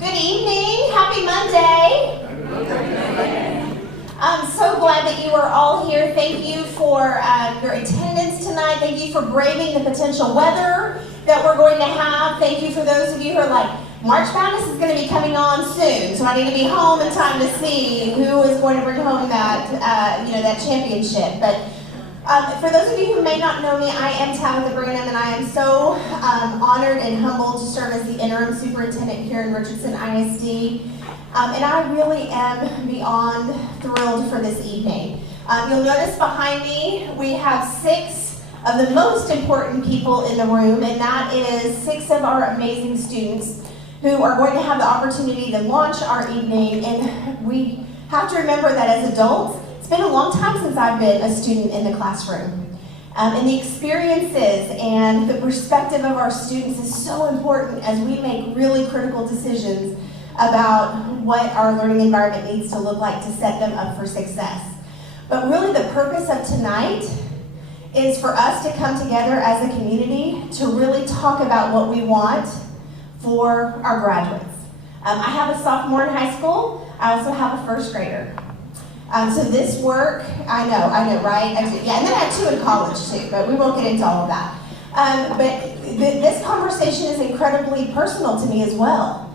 Good evening. Happy Monday. I'm so glad that you are all here. Thank you for your attendance tonight. Thank you for braving the potential weather that we're going to have. Thank you for those of you who are like, March Madness is going to be coming on soon, so I need to be home in time to see who is going to bring home that, that championship. But for those of you who may not know me, I am Tabitha Branham, and I am so honored and humbled to serve as the interim superintendent here in Richardson ISD. And I really am beyond thrilled for this evening. You'll notice behind me we have 6 of the most important people in the room, and that is 6 of our amazing students who are going to have the opportunity to launch our evening. And we have to remember that as adults, it's been a long time since I've been a student in the classroom. And the experiences and the perspective of our students is so important as we make really critical decisions about what our learning environment needs to look like to set them up for success. But really the purpose of tonight is for us to come together as a community to really talk about what we want for our graduates. I have a sophomore in high school. I also have a first grader. So this work, I know, right? Yeah, and then I have 2 in college too, but we won't get into all of that. This conversation is incredibly personal to me as well.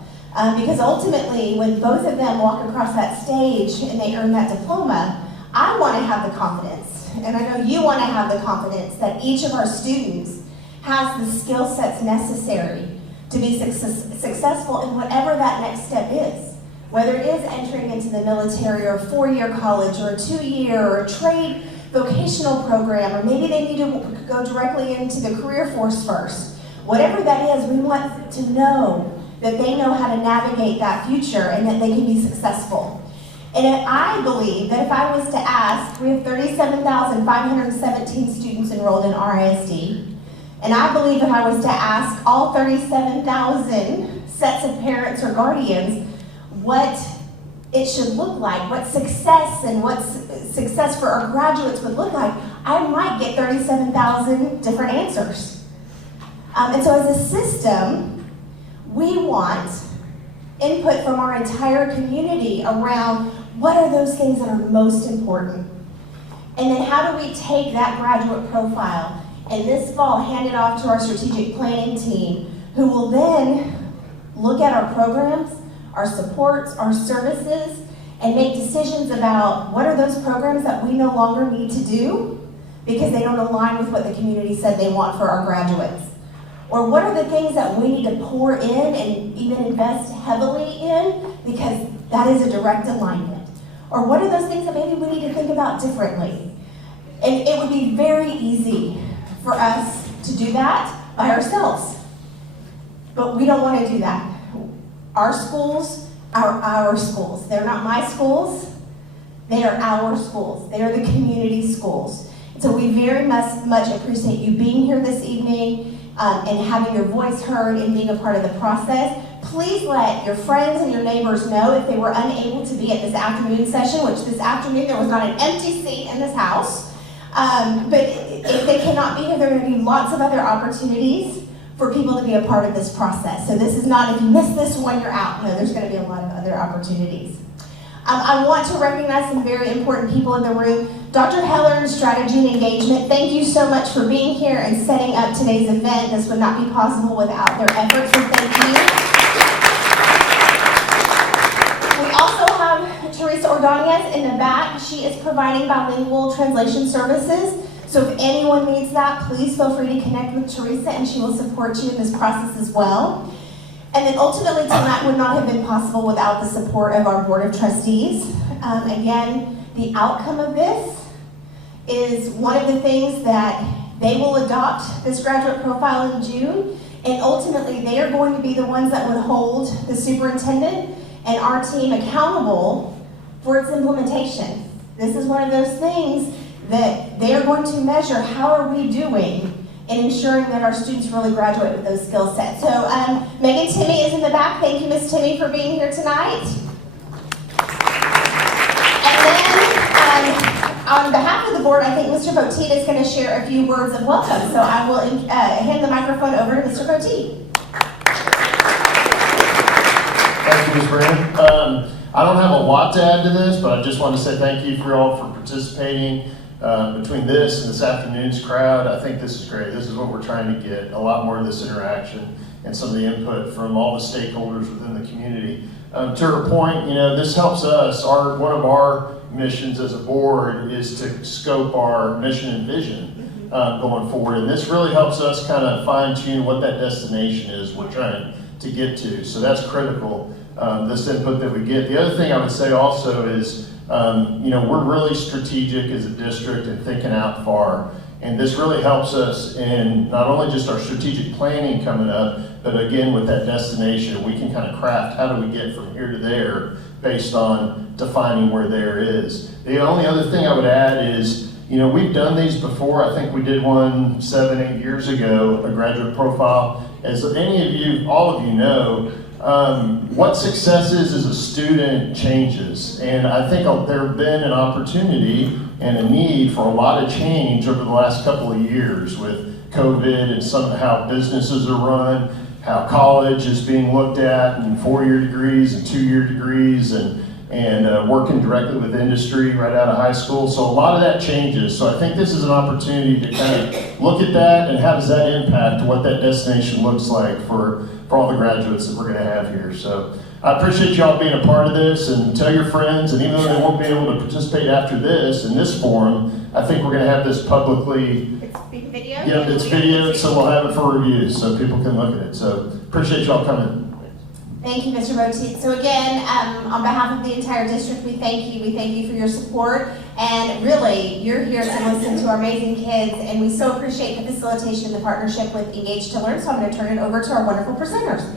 Because ultimately, when both of them walk across that stage and they earn that diploma, I want to have the confidence, and I know you want to have the confidence that each of our students has the skill sets necessary to be successful in whatever that next step is. Whether it is entering into the military or a 4-year college or a 2-year or a trade vocational program, or maybe they need to go directly into the career force first. Whatever that is, we want to know that they know how to navigate that future and that they can be successful. And I believe that if I was to ask, we have 37,517 students enrolled in RISD, and I believe if I was to ask all 37,000 sets of parents or guardians what it should look like, what success and what success for our graduates would look like, I might get 37,000 different answers. And so as a system, we want input from our entire community around what are those things that are most important. And then how do we take that graduate profile and this fall hand it off to our strategic planning team, who will then look at our programs, our supports, our services, and make decisions about what are those programs that we no longer need to do because they don't align with what the community said they want for our graduates. Or what are the things that we need to pour in and even invest heavily in because that is a direct alignment? Or what are those things that maybe we need to think about differently? And it would be very easy for us to do that by ourselves. But we don't want to do that. Our schools are our schools. They're not my schools. They are our schools. They are the community schools. So we very much appreciate you being here this evening and having your voice heard and being a part of the process. Please let your friends and your neighbors know if they were unable to be at this afternoon session, which this afternoon there was not an empty seat in this house. But if they cannot be here, there are going to be lots of other opportunities for people to be a part of this process. So this is not, if you miss this one, you're out. No, there's going to be a lot of other opportunities. I want to recognize some very important people in the room. Dr. Heller in Strategy and Engagement, thank you so much for being here and setting up today's event. This would not be possible without their efforts, so thank you. We also have Teresa Ordonez in the back. She is providing bilingual translation services. So if anyone needs that, please feel free to connect with Teresa and she will support you in this process as well. And then ultimately tonight would not have been possible without the support of our Board of Trustees. Again, the outcome of this is one of the things that they will adopt this graduate profile in June, and ultimately they are going to be the ones that would hold the superintendent and our team accountable for its implementation. This is one of those things that they are going to measure how are we doing in ensuring that our students really graduate with those skill sets. So Megan Timmy is in the back. Thank you, Ms. Timmy, for being here tonight. And then on behalf of the board, I think Mr. Poteet is going to share a few words of welcome. So I will hand the microphone over to Mr. Poteet. Thank Ms. Brandon. I don't have a lot to add to this, but I just want to say thank you for all for participating. Between this and this afternoon's crowd, I think this is great. This is what we're trying to get, a lot more of this interaction and some of the input from all the stakeholders within the community. To her point, this helps us. One of our missions as a board is to scope our mission and vision going forward, and this really helps us kind of fine-tune what that destination is we're trying to get to. So that's critical, this input that we get. The other thing I would say also is, we're really strategic as a district and thinking out far. And this really helps us in not only just our strategic planning coming up, but again, with that destination, we can kind of craft how do we get from here to there based on defining where there is. The only other thing I would add is, we've done these before. I think we did one 7-8 years ago, a graduate profile. As any of you, all of you know, what success is as a student changes. And I think there have been an opportunity and a need for a lot of change over the last couple of years with COVID and some of how businesses are run, how college is being looked at and 4-year degrees and 2-year degrees and working directly with industry right out of high school. So a lot of that changes. So I think this is an opportunity to kind of look at that and how does that impact what that destination looks like for all the graduates that we're going to have here. So I appreciate y'all being a part of this, and tell your friends, and even though they won't be able to participate after this in this forum, I think we're going to have this publicly. It's being videoed? Yeah, it's videoed, so we'll have it for review so people can look at it. So appreciate y'all coming. Thank you, Mr. Boteet. So again, on behalf of the entire district, we thank you. We thank you for your support. And really, you're here to listen to our amazing kids, and we so appreciate the facilitation, the partnership with Engage to Learn. So I'm going to turn it over to our wonderful presenters.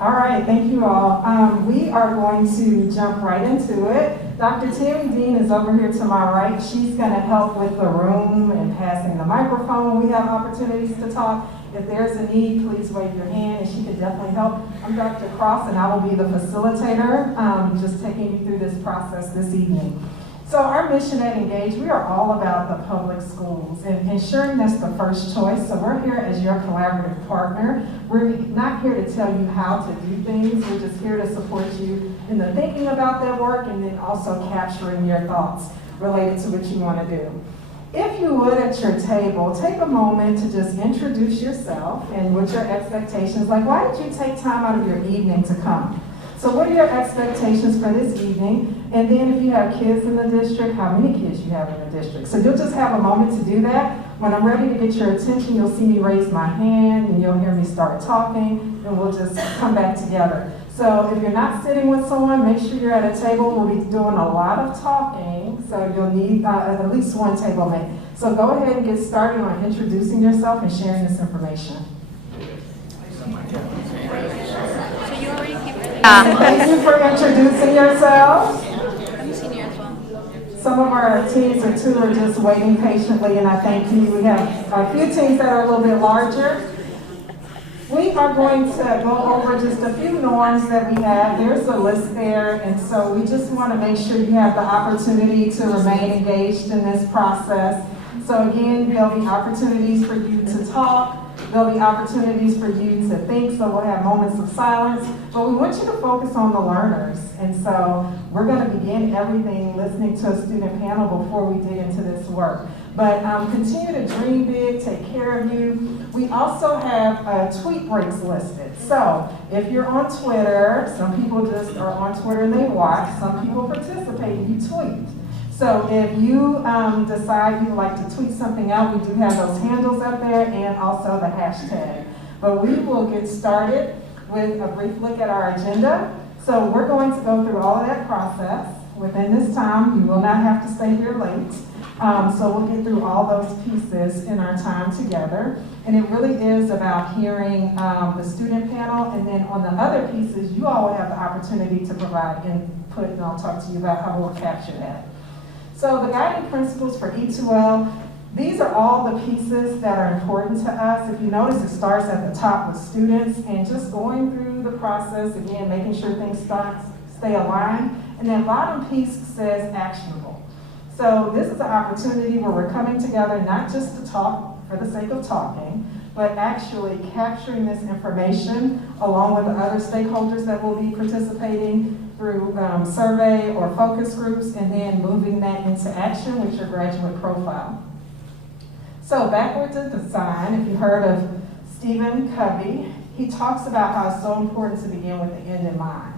All right, thank you all. We are going to jump right into it. Dr. Terry Dean is over here to my right. She's going to help with the room and passing the microphone when we have opportunities to talk. If there's a need, please wave your hand, and she can definitely help. I'm Dr. Cross, and I will be the facilitator, just taking you through this process this evening. So our mission at Engage, we are all about the public schools and ensuring that's the first choice. So we're here as your collaborative partner. We're not here to tell you how to do things. We're just here to support you in the thinking about that work and then also capturing your thoughts related to what you want to do. If you would, at your table, take a moment to just introduce yourself and what your expectations, like why did you take time out of your evening to come? So what are your expectations for this evening? And then if you have kids in the district, how many kids you have in the district? So you'll just have a moment to do that. When I'm ready to get your attention, you'll see me raise my hand and you'll hear me start talking, and we'll just come back together. So if you're not sitting with someone, make sure you're at a table. We'll be doing a lot of talking, so you'll need at least one table mate. So go ahead and get started on introducing yourself and sharing this information. Thank you for introducing yourselves. Some of our teams or two are just waiting patiently, and I thank you. We have a few teams that are a little bit larger. We are going to go over just a few norms that we have. There's a list there, and so we just want to make sure you have the opportunity to remain engaged in this process. So again, there'll be opportunities for you to talk. There'll be opportunities for you to think, so we'll have moments of silence. But we want you to focus on the learners. And so we're going to begin everything listening to a student panel before we dig into this work. But continue to dream big, take care of you. We also have tweet breaks listed. So if you're on Twitter, some people just are on Twitter and they watch. Some people participate and you tweet. So if you decide you'd like to tweet something out, we do have those handles up there and also the hashtag. But we will get started with a brief look at our agenda. So we're going to go through all of that process. Within this time, you will not have to stay here late. So we'll get through all those pieces in our time together. And it really is about hearing the student panel, and then on the other pieces, you all will have the opportunity to provide input, and I'll talk to you about how we'll capture that. So the guiding principles for E2L, these are all the pieces that are important to us. If you notice, it starts at the top with students and just going through the process, again, making sure things stay aligned. And then bottom piece says actionable. So this is an opportunity where we're coming together not just to talk for the sake of talking, but actually capturing this information along with the other stakeholders that will be participating through survey or focus groups, and then moving that into action with your graduate profile. So backwards in design, if you heard of Stephen Covey, he talks about how it's so important to begin with the end in mind.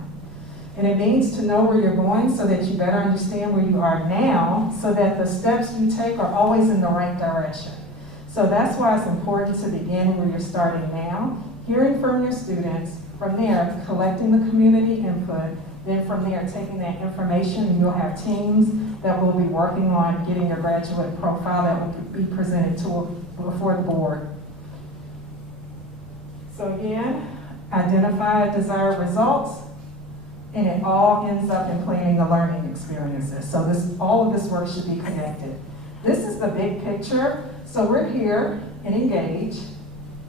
And it means to know where you're going so that you better understand where you are now, so that the steps you take are always in the right direction. So that's why it's important to begin where you're starting now, hearing from your students, from there collecting the community input, then from there taking that information, and you'll have teams that will be working on getting your graduate profile that will be presented before the board. So again, identify desired results, and it all ends up in planning the learning experiences. So all of this work should be connected. This is the big picture. So we're here in Engage.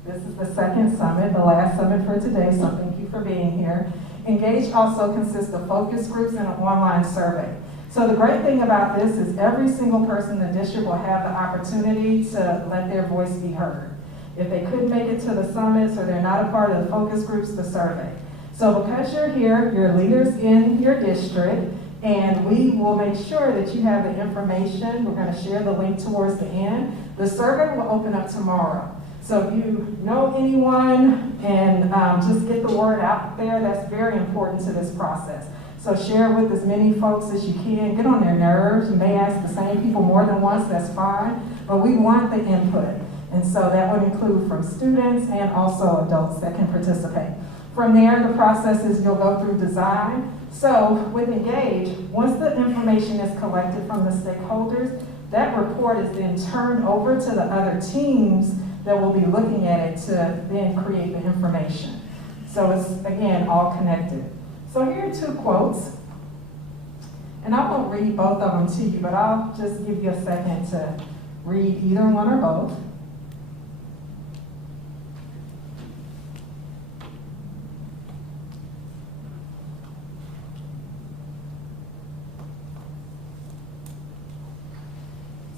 This is the second summit, the last summit for today, so thank you for being here. Engage also consists of focus groups and an online survey. So the great thing about this is every single person in the district will have the opportunity to let their voice be heard. If they couldn't make it to the summits or they're not a part of the focus groups, the survey. So because you're here, you're leaders in your district, and we will make sure that you have the information. We're going to share the link towards the end. The survey will open up tomorrow. So if you know anyone, and just get the word out there, that's very important to this process. So share with as many folks as you can. Get on their nerves. You may ask the same people more than once, that's fine. But we want the input. And so that would include from students and also adults that can participate. From there, the process is you'll go through design. So with Engage, once the information is collected from the stakeholders, that report is then turned over to the other teams that will be looking at it to then create the information. So it's, again, all connected. So here are 2 quotes. And I won't read both of them to you, but I'll just give you a second to read either one or both.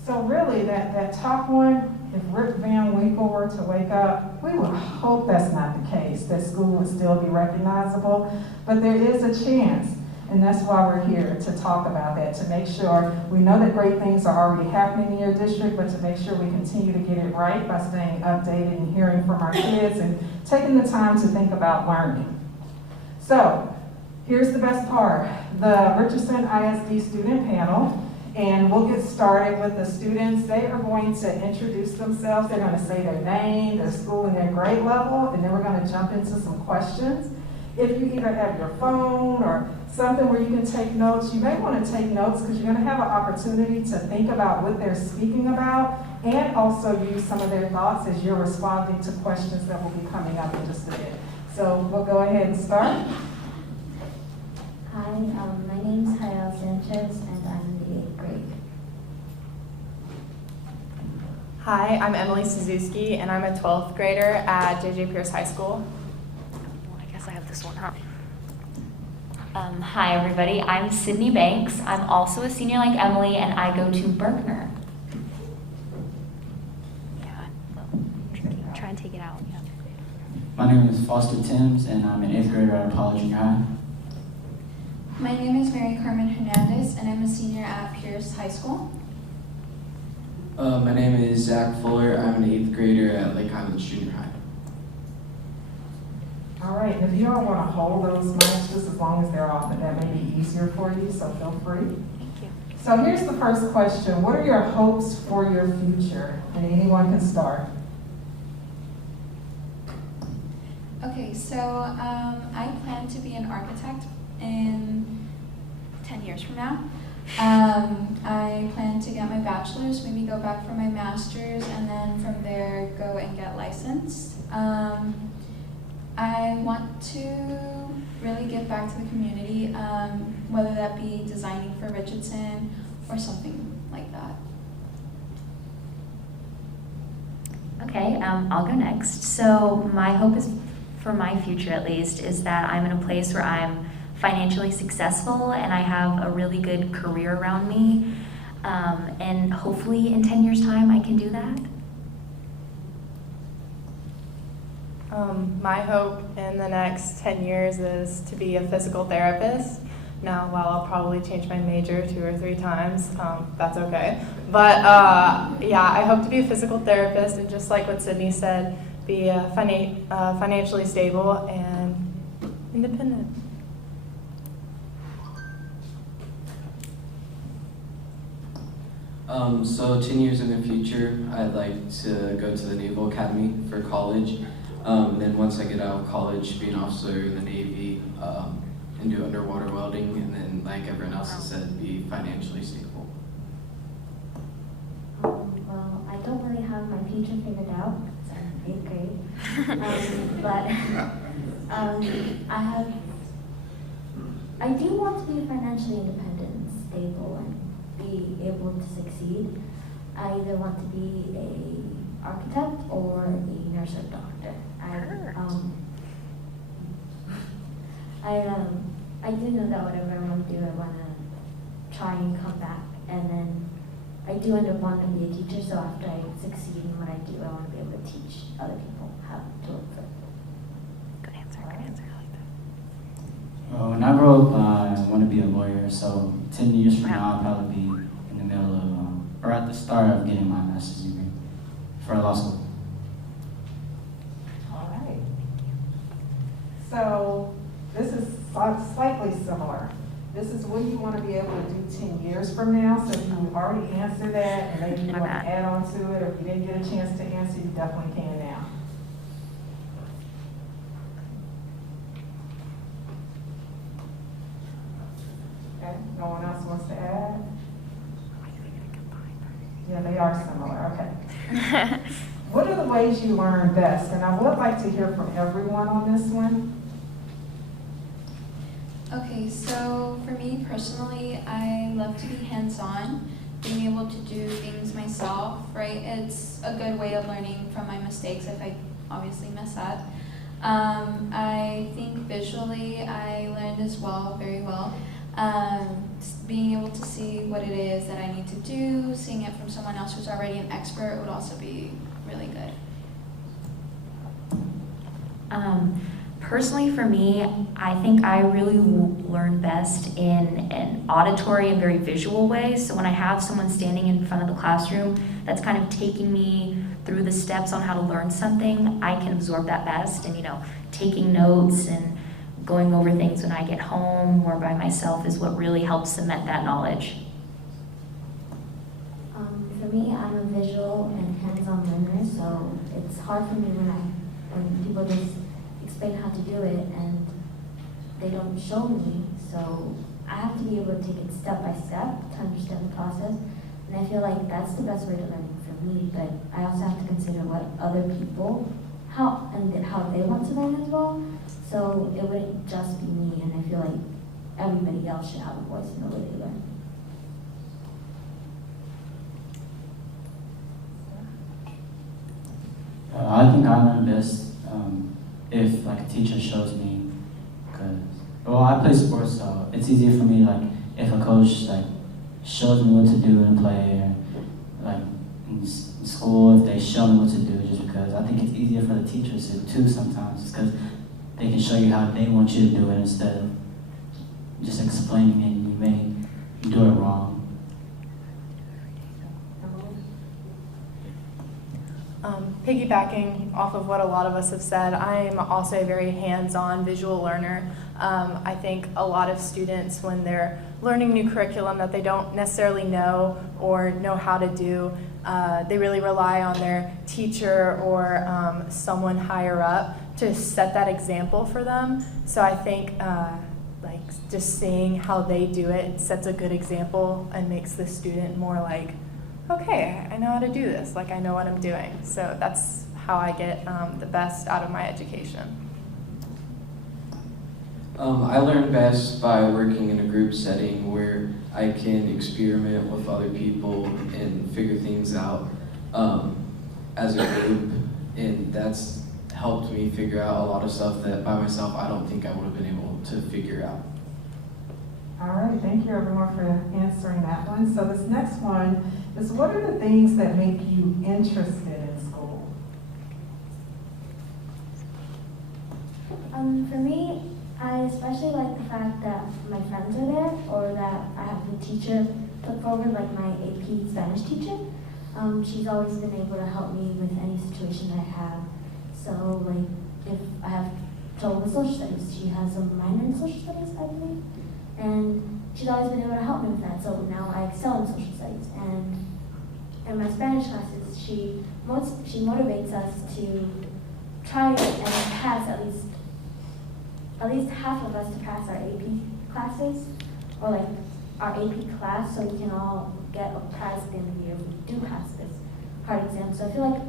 So really, that top one, if Rip Van Winkle were to wake up, we would hope that's not the case, that school would still be recognizable, but there is a chance, and that's why we're here, to talk about that, to make sure we know that great things are already happening in your district, but to make sure we continue to get it right by staying updated and hearing from our kids and taking the time to think about learning. So, here's the best part, the Richardson ISD student panel. And we'll get started with the students. They are going to introduce themselves. They're going to say their name, their school, and their grade level, and then we're going to jump into some questions. If you either have your phone or something where you can take notes, you may want to take notes because you're going to have an opportunity to think about what they're speaking about and also use some of their thoughts as you're responding to questions that will be coming up in just a bit. So we'll go ahead and start. Hi, my name is Hayal Sanchez, and I'm in the 8th grade. Hi, I'm Emily Suzuki, and I'm a 12th grader at J.J. Pierce High School. Well, I guess I have this one, huh? Hi, everybody. I'm Sydney Banks. I'm also a senior like Emily, and I go to Berkner. Yeah, try and take it out. Yeah. My name is Foster Timms, and I'm an 8th grader at Apollo Junior High. My name is Mary Carmen Hernandez, and I'm a senior at Pierce High School. My name is Zach Fuller. I'm an 8th grader at Lake Highlands Junior High. All right, if you all want to hold those mics just as long as they're off, and that may be easier for you, so feel free. Thank you. So here's the first question. What are your hopes for your future? And anyone can start. Okay, so I plan to be an architect in 10 years from now. I plan to get my bachelor's, maybe go back for my master's, and then from there go and get licensed. I want to really give back to the community, whether that be designing for Richardson or something like that. Okay, I'll go next. So my hope is, for my future at least, is that I'm in a place where I'm financially successful and I have a really good career around me. And hopefully in 10 years' time I can do that. My hope in the next 10 years is to be a physical therapist. Now, while I'll probably change my major 2 or 3 times, that's okay. But yeah, I hope to be a physical therapist and just like what Sydney said, be financially stable and independent. So 10 years in the future, I'd like to go to the Naval Academy for college. Then once I get out of college, be an officer in the Navy and do underwater welding. And then, like everyone else has said, be financially stable. Well, I don't really have my future figured out. So I'm in 8th grade. But I do want to be financially independent, stable, and be able to succeed. I either want to be a architect or a nurse or doctor. I do know that whatever I want to do, I want to try and come back, and then I do end up wanting to be a teacher. So after I succeed in what I do, I want to be able to teach other people how to look for it. Good answer. Good answer. I like that. When I grow up, I want to be a lawyer. So 10 years from now, I'll probably be in the middle of, or at the start of getting my master's degree for law school. All right. So this is slightly similar. This is what you want to be able to do 10 years from now. So if you already answered that and maybe you want to add on to it, or if you didn't get a chance to answer, you definitely can now. Okay, no one else wants to add? Yeah, they are similar, okay. What are the ways you learn best? And I would like to hear from everyone on this one. Okay, so for me personally, I love to be hands-on, being able to do things myself, right? It's a good way of learning from my mistakes if I obviously mess up. I think visually I learned as well, very well. Being able to see what it is that I need to do, seeing it from someone else who's already an expert would also be really good. Personally, for me, I think I really learn best in an auditory and very visual way. So when I have someone standing in front of the classroom that's kind of taking me through the steps on how to learn something, I can absorb that best. And, taking notes and going over things when I get home or by myself is what really helps cement that knowledge. For me, I'm a visual and hands-on learner, so it's hard for me when people just explain how to do it and they don't show me. So I have to be able to take it step by step to understand the process. And I feel like that's the best way to learn for me, but I also have to consider what other people, how they want to learn as well. So it wouldn't just be me, and I feel like everybody else should have a voice in the way they learn. I think I learn best if like a teacher shows me, because I play sports, so it's easier for me like if a coach like shows me what to do in a play, or like in school if they show me what to do, just because I think it's easier for the teachers too sometimes, just because they can show you how they want you to do it instead of just explaining it and you may do it wrong. Piggybacking off of what a lot of us have said, I am also a very hands-on visual learner. I think a lot of students, when they're learning new curriculum that they don't necessarily know or know how to do, they really rely on their teacher or someone higher up to set that example for them. So I think like just seeing how they do it sets a good example and makes the student more like, okay, I know how to do this, like I know what I'm doing. So that's how I get the best out of my education. I learn best by working in a group setting where I can experiment with other people and figure things out as a group, and that's helped me figure out a lot of stuff that by myself I don't think I would have been able to figure out. All right, thank you everyone for answering that one. So this next one is, what are the things that make you interested in school? For me, I especially like the fact that my friends are there, or that I have a teacher put forward, like my AP Spanish teacher. She's always been able to help me with any situation I have. So, like, if I have trouble with social studies, she has a minor in social studies, I believe, and she's always been able to help me with that. So now I excel in social studies, and in my Spanish classes, she motivates us to try and pass at least half of us to pass our AP classes, or like our AP class, so we can all get a prize at the end of the year if we do pass this hard exam. So I feel like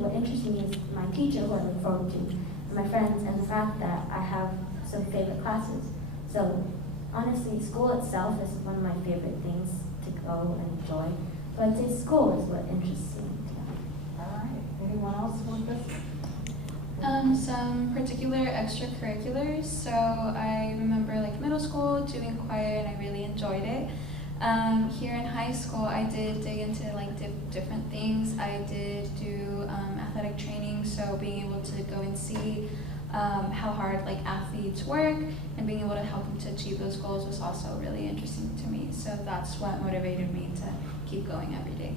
what interests me is my teacher, who I look forward to, and my friends, and the fact that I have some favorite classes. So honestly, school itself is one of my favorite things to go and enjoy. So I'd say school is what interests me. All right, anyone else want this? Some particular extracurriculars. So I remember like middle school doing choir, and I really enjoyed it. Here in high school, I did dig into like different things. I did do athletic training, so being able to go and see how hard like athletes work and being able to help them to achieve those goals was also really interesting to me. So that's what motivated me to keep going every day.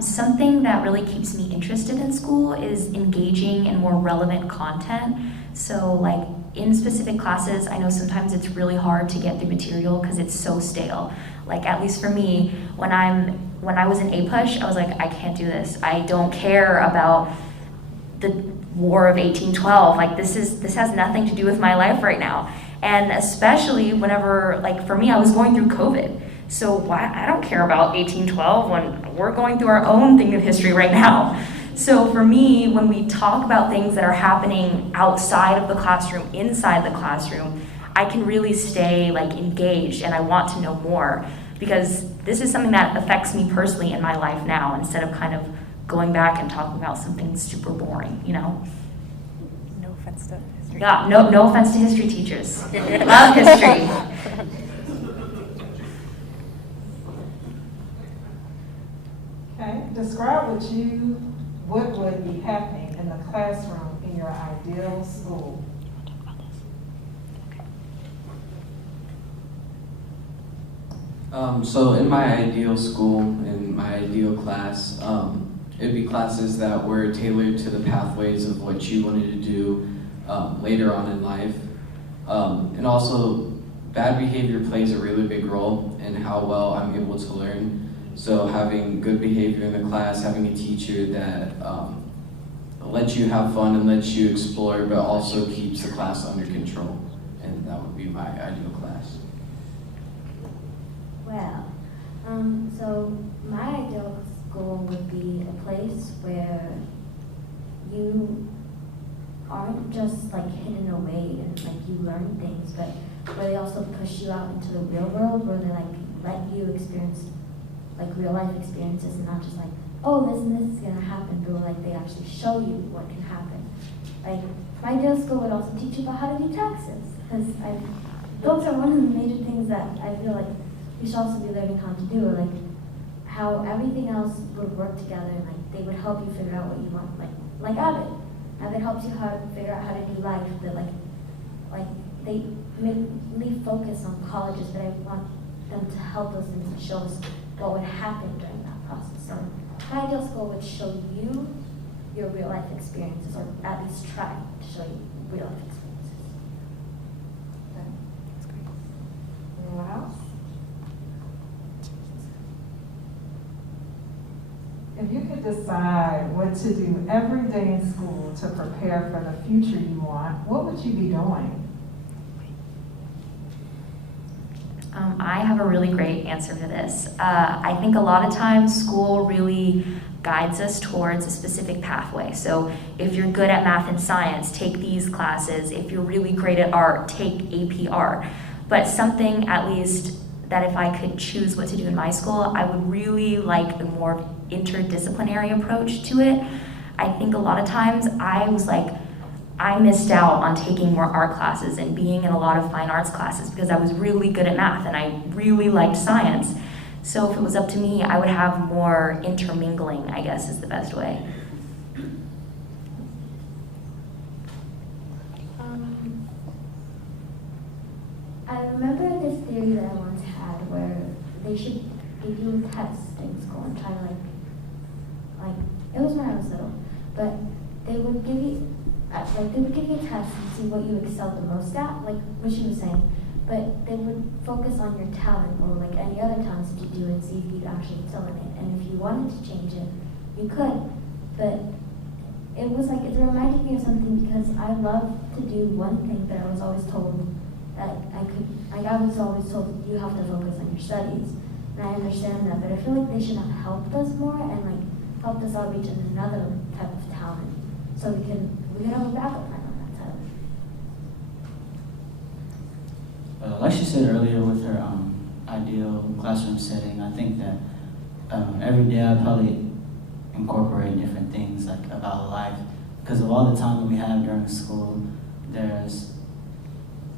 Something that really keeps me interested in school is engaging in more relevant content. So like in specific classes, I know sometimes it's really hard to get through material because it's so stale. Like at least for me, when I was in APUSH, I was like, I can't do this. I don't care about the War of 1812. Like this has nothing to do with my life right now. And especially whenever, like for me, I was going through COVID. So I don't care about 1812 when we're going through our own thing of history right now. So for me, when we talk about things that are happening outside of the classroom, inside the classroom, I can really stay like engaged, and I want to know more, because this is something that affects me personally in my life now, instead of kind of going back and talking about something super boring, you know? No offense to history. Yeah, no offense to history teachers. Love history. Okay, describe what would be happening in the classroom in your ideal school. So in my ideal school, in my ideal class, it'd be classes that were tailored to the pathways of what you wanted to do later on in life. And also, bad behavior plays a really big role in how well I'm able to learn. So having good behavior in the class, having a teacher that lets you have fun and lets you explore, but also keeps the class under control. And that would be my ideal class. Well, so my ideal school would be a place where you aren't just like hidden away and like you learn things, but where they also push you out into the real world, where they like let you experience like real life experiences, and not just like, oh, this and this is gonna happen, but like they actually show you what can happen. Like my ideal school would also teach you about how to do taxes, because those are one of the major things that I feel like you should also be learning how to do, or like how everything else would work together, and like they would help you figure out what you want, like Abbott. Abbott helps you figure out how to do life, but like they mainly focus on colleges, but I want them to help us and to show us what would happen during that process. So my ideal school would show you your real life experiences, or at least try to show you real life experiences. Okay. Anyone else? If you could decide what to do every day in school to prepare for the future you want, what would you be doing? I have a really great answer to this. I think a lot of times school really guides us towards a specific pathway. So if you're good at math and science, take these classes. If you're really great at art, take AP art. But something, at least, that if I could choose what to do in my school, I would really like the more interdisciplinary approach to it. I think a lot of times I missed out on taking more art classes and being in a lot of fine arts classes because I was really good at math and I really liked science. So if it was up to me, I would have more intermingling, I guess is the best way. remember this theory that I once had where they should give you tests in school and try to like, it was when I was little, but they would give you, a test and see what you excelled the most at, like what she was saying, but they would focus on your talent or like any other talents that you do and see if you'd actually excel in it. And if you wanted to change it, you could, but it was like, it reminded me of something because I love to do one thing that I was always told that I could, like I was always told that you have to focus on your studies. And I understand that, but I feel like they should have helped us more and like helped us outreach in another type of talent. So we can have a backup plan on that talent. Like she said earlier with her ideal classroom setting, I think that every day I probably incorporate different things like about life, because of all the time that we have during school,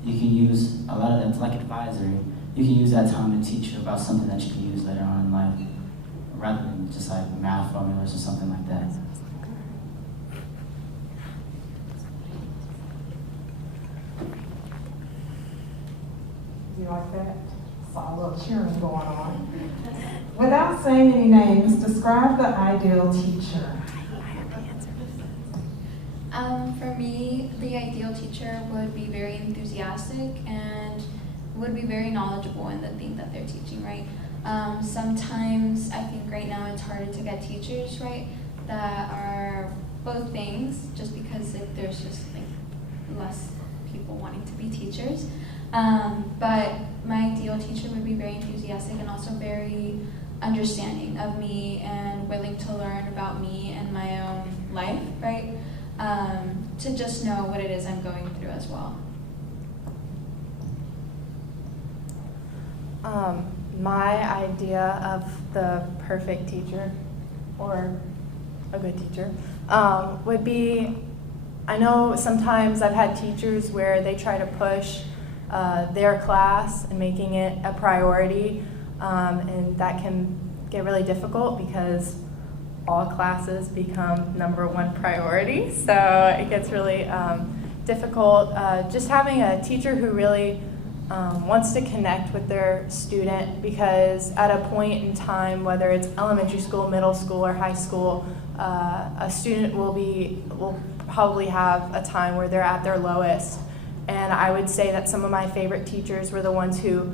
you can use a lot of that's like advisory. You can use that time to teach you about something that you can use later on in life, rather than just like math formulas or something like that. You like that? Saw a little cheering going on. Without saying any names, describe the ideal teacher. For me, the ideal teacher would be very enthusiastic and would be very knowledgeable in the thing that they're teaching, right? Sometimes I think right now it's harder to get teachers, right, that are both things, just because there's just like less people wanting to be teachers. But my ideal teacher would be very enthusiastic and also very understanding of me and willing to learn about me and my own life, right? To just know what it is I'm going through as well. My idea of the perfect teacher, or a good teacher, would be, I know sometimes I've had teachers where they try to push their class and making it a priority, and that can get really difficult because all classes become #1 priority, so it gets really difficult. Just having a teacher who really wants to connect with their student, because at a point in time, whether it's elementary school, middle school, or high school, a student will probably have a time where they're at their lowest. And I would say that some of my favorite teachers were the ones who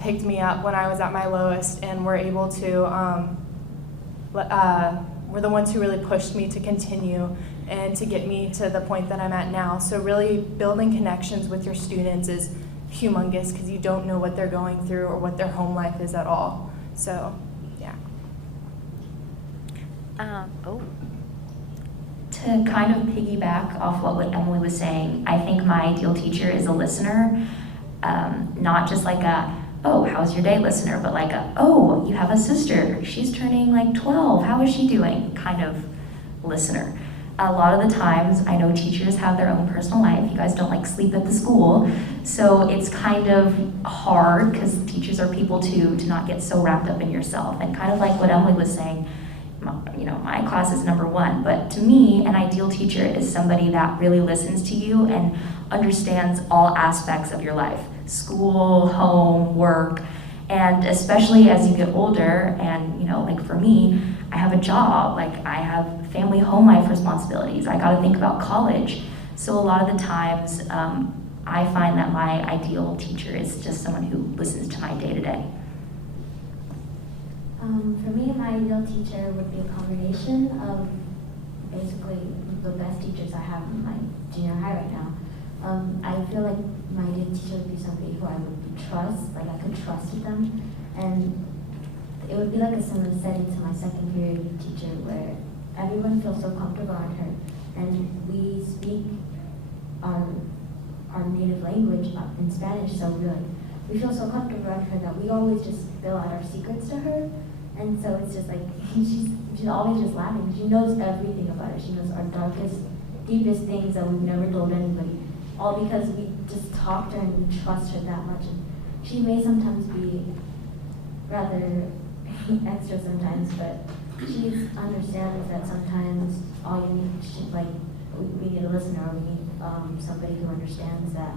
picked me up when I was at my lowest and were able to, were the ones who really pushed me to continue and to get me to the point that I'm at now. So really building connections with your students is humongous, because you don't know what they're going through or what their home life is at all. So, yeah. To kind of piggyback off what Emily was saying, I think my ideal teacher is a listener, not just like a, oh, how's your day listener, but like a, oh, you have a sister, she's turning like 12, how is she doing, kind of listener. A lot of the times, I know teachers have their own personal life. You guys don't like sleep at the school, so it's kind of hard, because teachers are people too, to not get so wrapped up in yourself. And kind of like what Emily was saying, you know, my class is #1, but to me, an ideal teacher is somebody that really listens to you and understands all aspects of your life, school, home, work, and especially as you get older, and you know, like for me, I have a job, like I have family home life responsibilities, I gotta think about college. So a lot of the times, I find that my ideal teacher is just someone who listens to my day-to-day. For me, my ideal teacher would be a combination of basically the best teachers I have in my junior high right now. I feel like my ideal teacher would be somebody who I would trust, like I could trust with them, and it would be like a similar setting to my second period teacher where everyone feels so comfortable around her, and we speak our native language in Spanish, so we feel so comfortable around her that we always just spill out our secrets to her. And so it's just like, she's always just laughing. She knows everything about it. She knows our darkest, deepest things that we've never told anybody. All because we just talk to her and we trust her that much. And she may sometimes be rather extra sometimes, but she understands that sometimes all you need, we need a listener, or we need somebody who understands that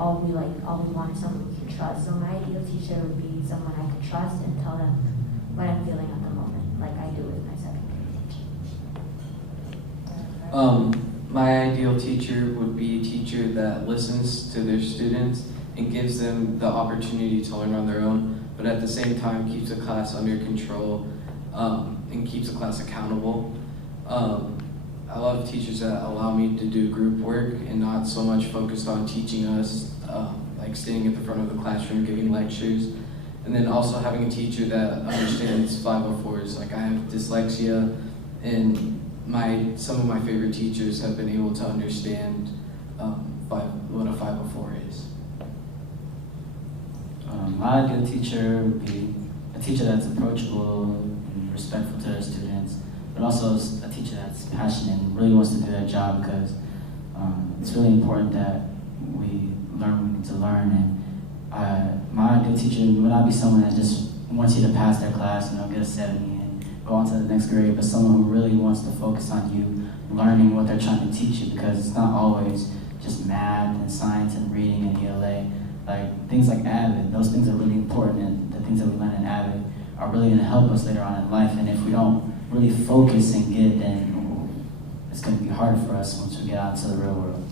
all we want is someone we can trust. So my ideal teacher would be someone I can trust and tell them what I'm feeling at the moment, like I do with my secondary teacher. My ideal teacher would be a teacher that listens to their students and gives them the opportunity to learn on their own, but at the same time keeps the class under control and keeps the class accountable. I love teachers that allow me to do group work and not so much focused on teaching us, like standing at the front of the classroom giving lectures. And then also having a teacher that understands 504s. Like I have dyslexia, and some of my favorite teachers have been able to understand what a 504 is. My ideal teacher would be a teacher that's approachable and respectful to their students, but also a teacher that's passionate and really wants to do their job, because it's really important that we learn what we need to learn. And my ideal teacher would not be someone that just wants you to pass their class, get a 70 and go on to the next grade, but someone who really wants to focus on you learning what they're trying to teach you, because it's not always just math and science and reading and ELA. Like things like AVID, those things are really important, and the things that we learn in AVID are really going to help us later on in life. And if we don't really focus and get it, then it's going to be hard for us once we get out into the real world.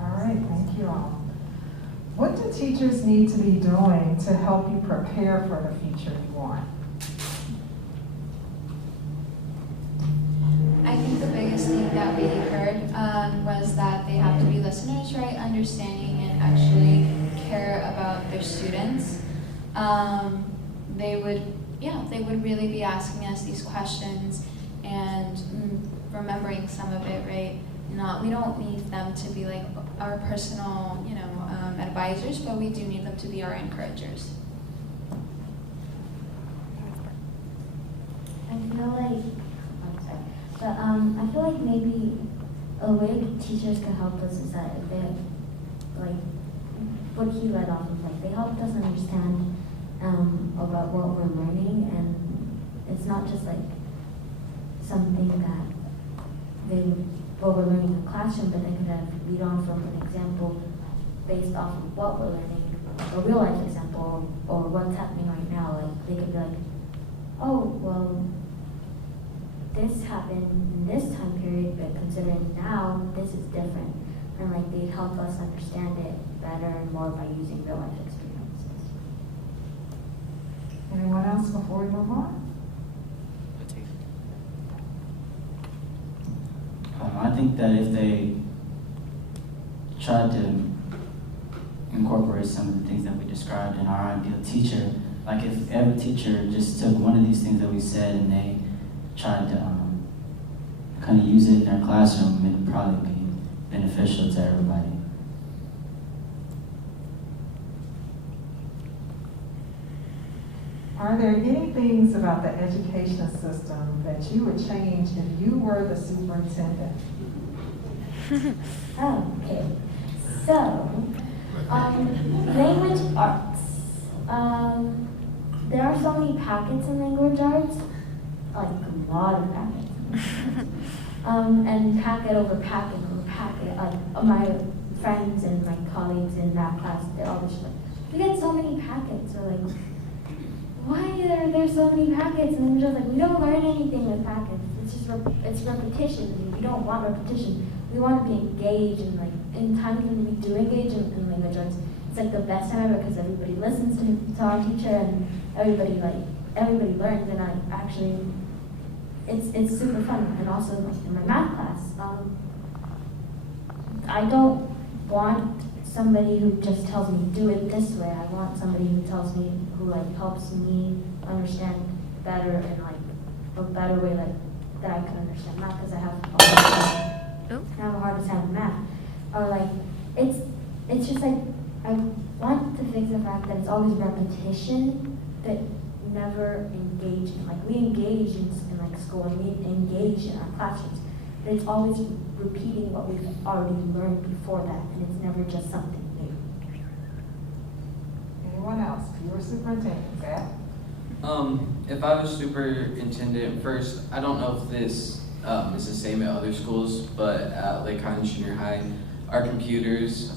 All right, thank you all. What do teachers need to be doing to help you prepare for the future you want? I think the biggest thing that we heard was that they have to be listeners, right? Understanding and actually care about their students. They would really be asking us these questions and remembering some of it, right? We don't need them to be like our personal, advisors, but we do need them to be our encouragers. I feel like maybe a way teachers can help us is that if they have, like, what he led off of, like, they helped us understand about what we're learning, and it's not just like something that what we're learning in the classroom, but they could have lead on from an example based off of what we're learning, a real life example, or what's happening right now. Like they could be like, oh, well, this happened in this time period, but considering now, this is different. And like they'd help us understand it better and more by using real life experiences. Anyone else before we move on? I think that if they tried to incorporate some of the things that we described in our ideal teacher, like if every teacher just took one of these things that we said and they tried to kind of use it in their classroom, it would probably be beneficial to everybody. Are there any things about the education system that you would change if you were the superintendent? Okay, so language arts. There are so many packets in language arts, like a lot of packets. And packet over packet over packet. Like my friends and my colleagues in that class, they're always like, we get so many packets. We're like, why are there so many packets? And we're just like, we don't learn anything with packets. It's just it's repetition. We don't want repetition. We want to be engaged, and like in times when we do engage in language arts, it's like the best time ever because everybody listens to our teacher and everybody learns, and it's super fun. And also in my math class, I don't want somebody who just tells me do it this way. I want somebody who tells me, who like helps me understand better in like a better way, like that I can understand math, because I have a hard time with math. Or like it's just like I want to fix the fact that it's always repetition, but never engagement. Like we engage in like school and we engage in our classrooms, but it's always repeating what we've already learned before that, and it's never just something new. Anyone else? You were superintendent, Zach? If I was superintendent, first, I don't know if this is the same at other schools, but at Lake Highlands Junior High, our computers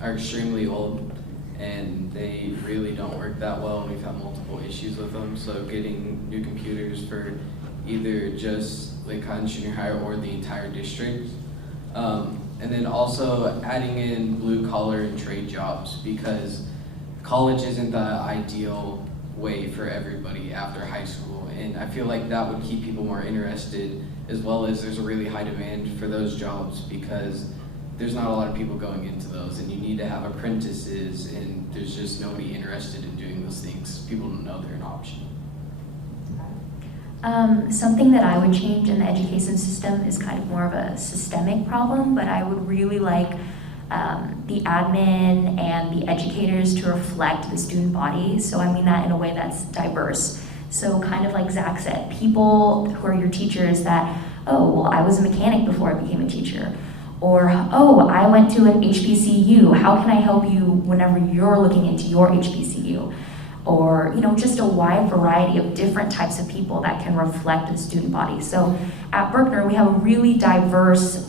are extremely old and they really don't work that well, and we've had multiple issues with them. So getting new computers for either just Lake Cotton Junior High or the entire district. And then also adding in blue collar and trade jobs, because college isn't the ideal way for everybody after high school. And I feel like that would keep people more interested, as well as there's a really high demand for those jobs because there's not a lot of people going into those, and you need to have apprentices, and there's just nobody interested in doing those things. People don't know they're an option. Something that I would change in the education system is kind of more of a systemic problem, but I would really like the admin and the educators to reflect the student body. So I mean that in a way that's diverse. So kind of like Zach said, people who are your teachers that, oh, well, I was a mechanic before I became a teacher. Or, oh, I went to an HBCU. How can I help you whenever you're looking into your HBCU? Or, you know, just a wide variety of different types of people that can reflect the student body. So at Berkner, we have a really diverse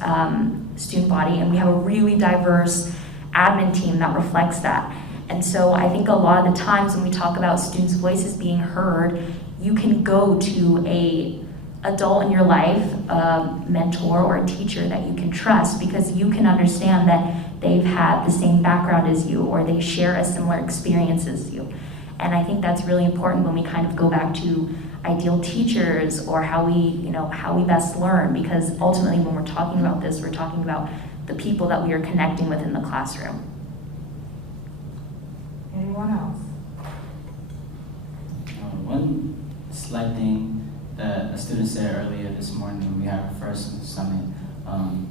student body, and we have a really diverse admin team that reflects that. And so I think a lot of the times when we talk about students' voices being heard, you can go to a adult in your life, a mentor or a teacher that you can trust, because you can understand that they've had the same background as you, or they share a similar experience as you. And I think that's really important when we kind of go back to ideal teachers, or how we best learn, because ultimately when we're talking about this, we're talking about the people that we are connecting with in the classroom. Anyone else? One slight thing that a student said earlier this morning when we had our first summit,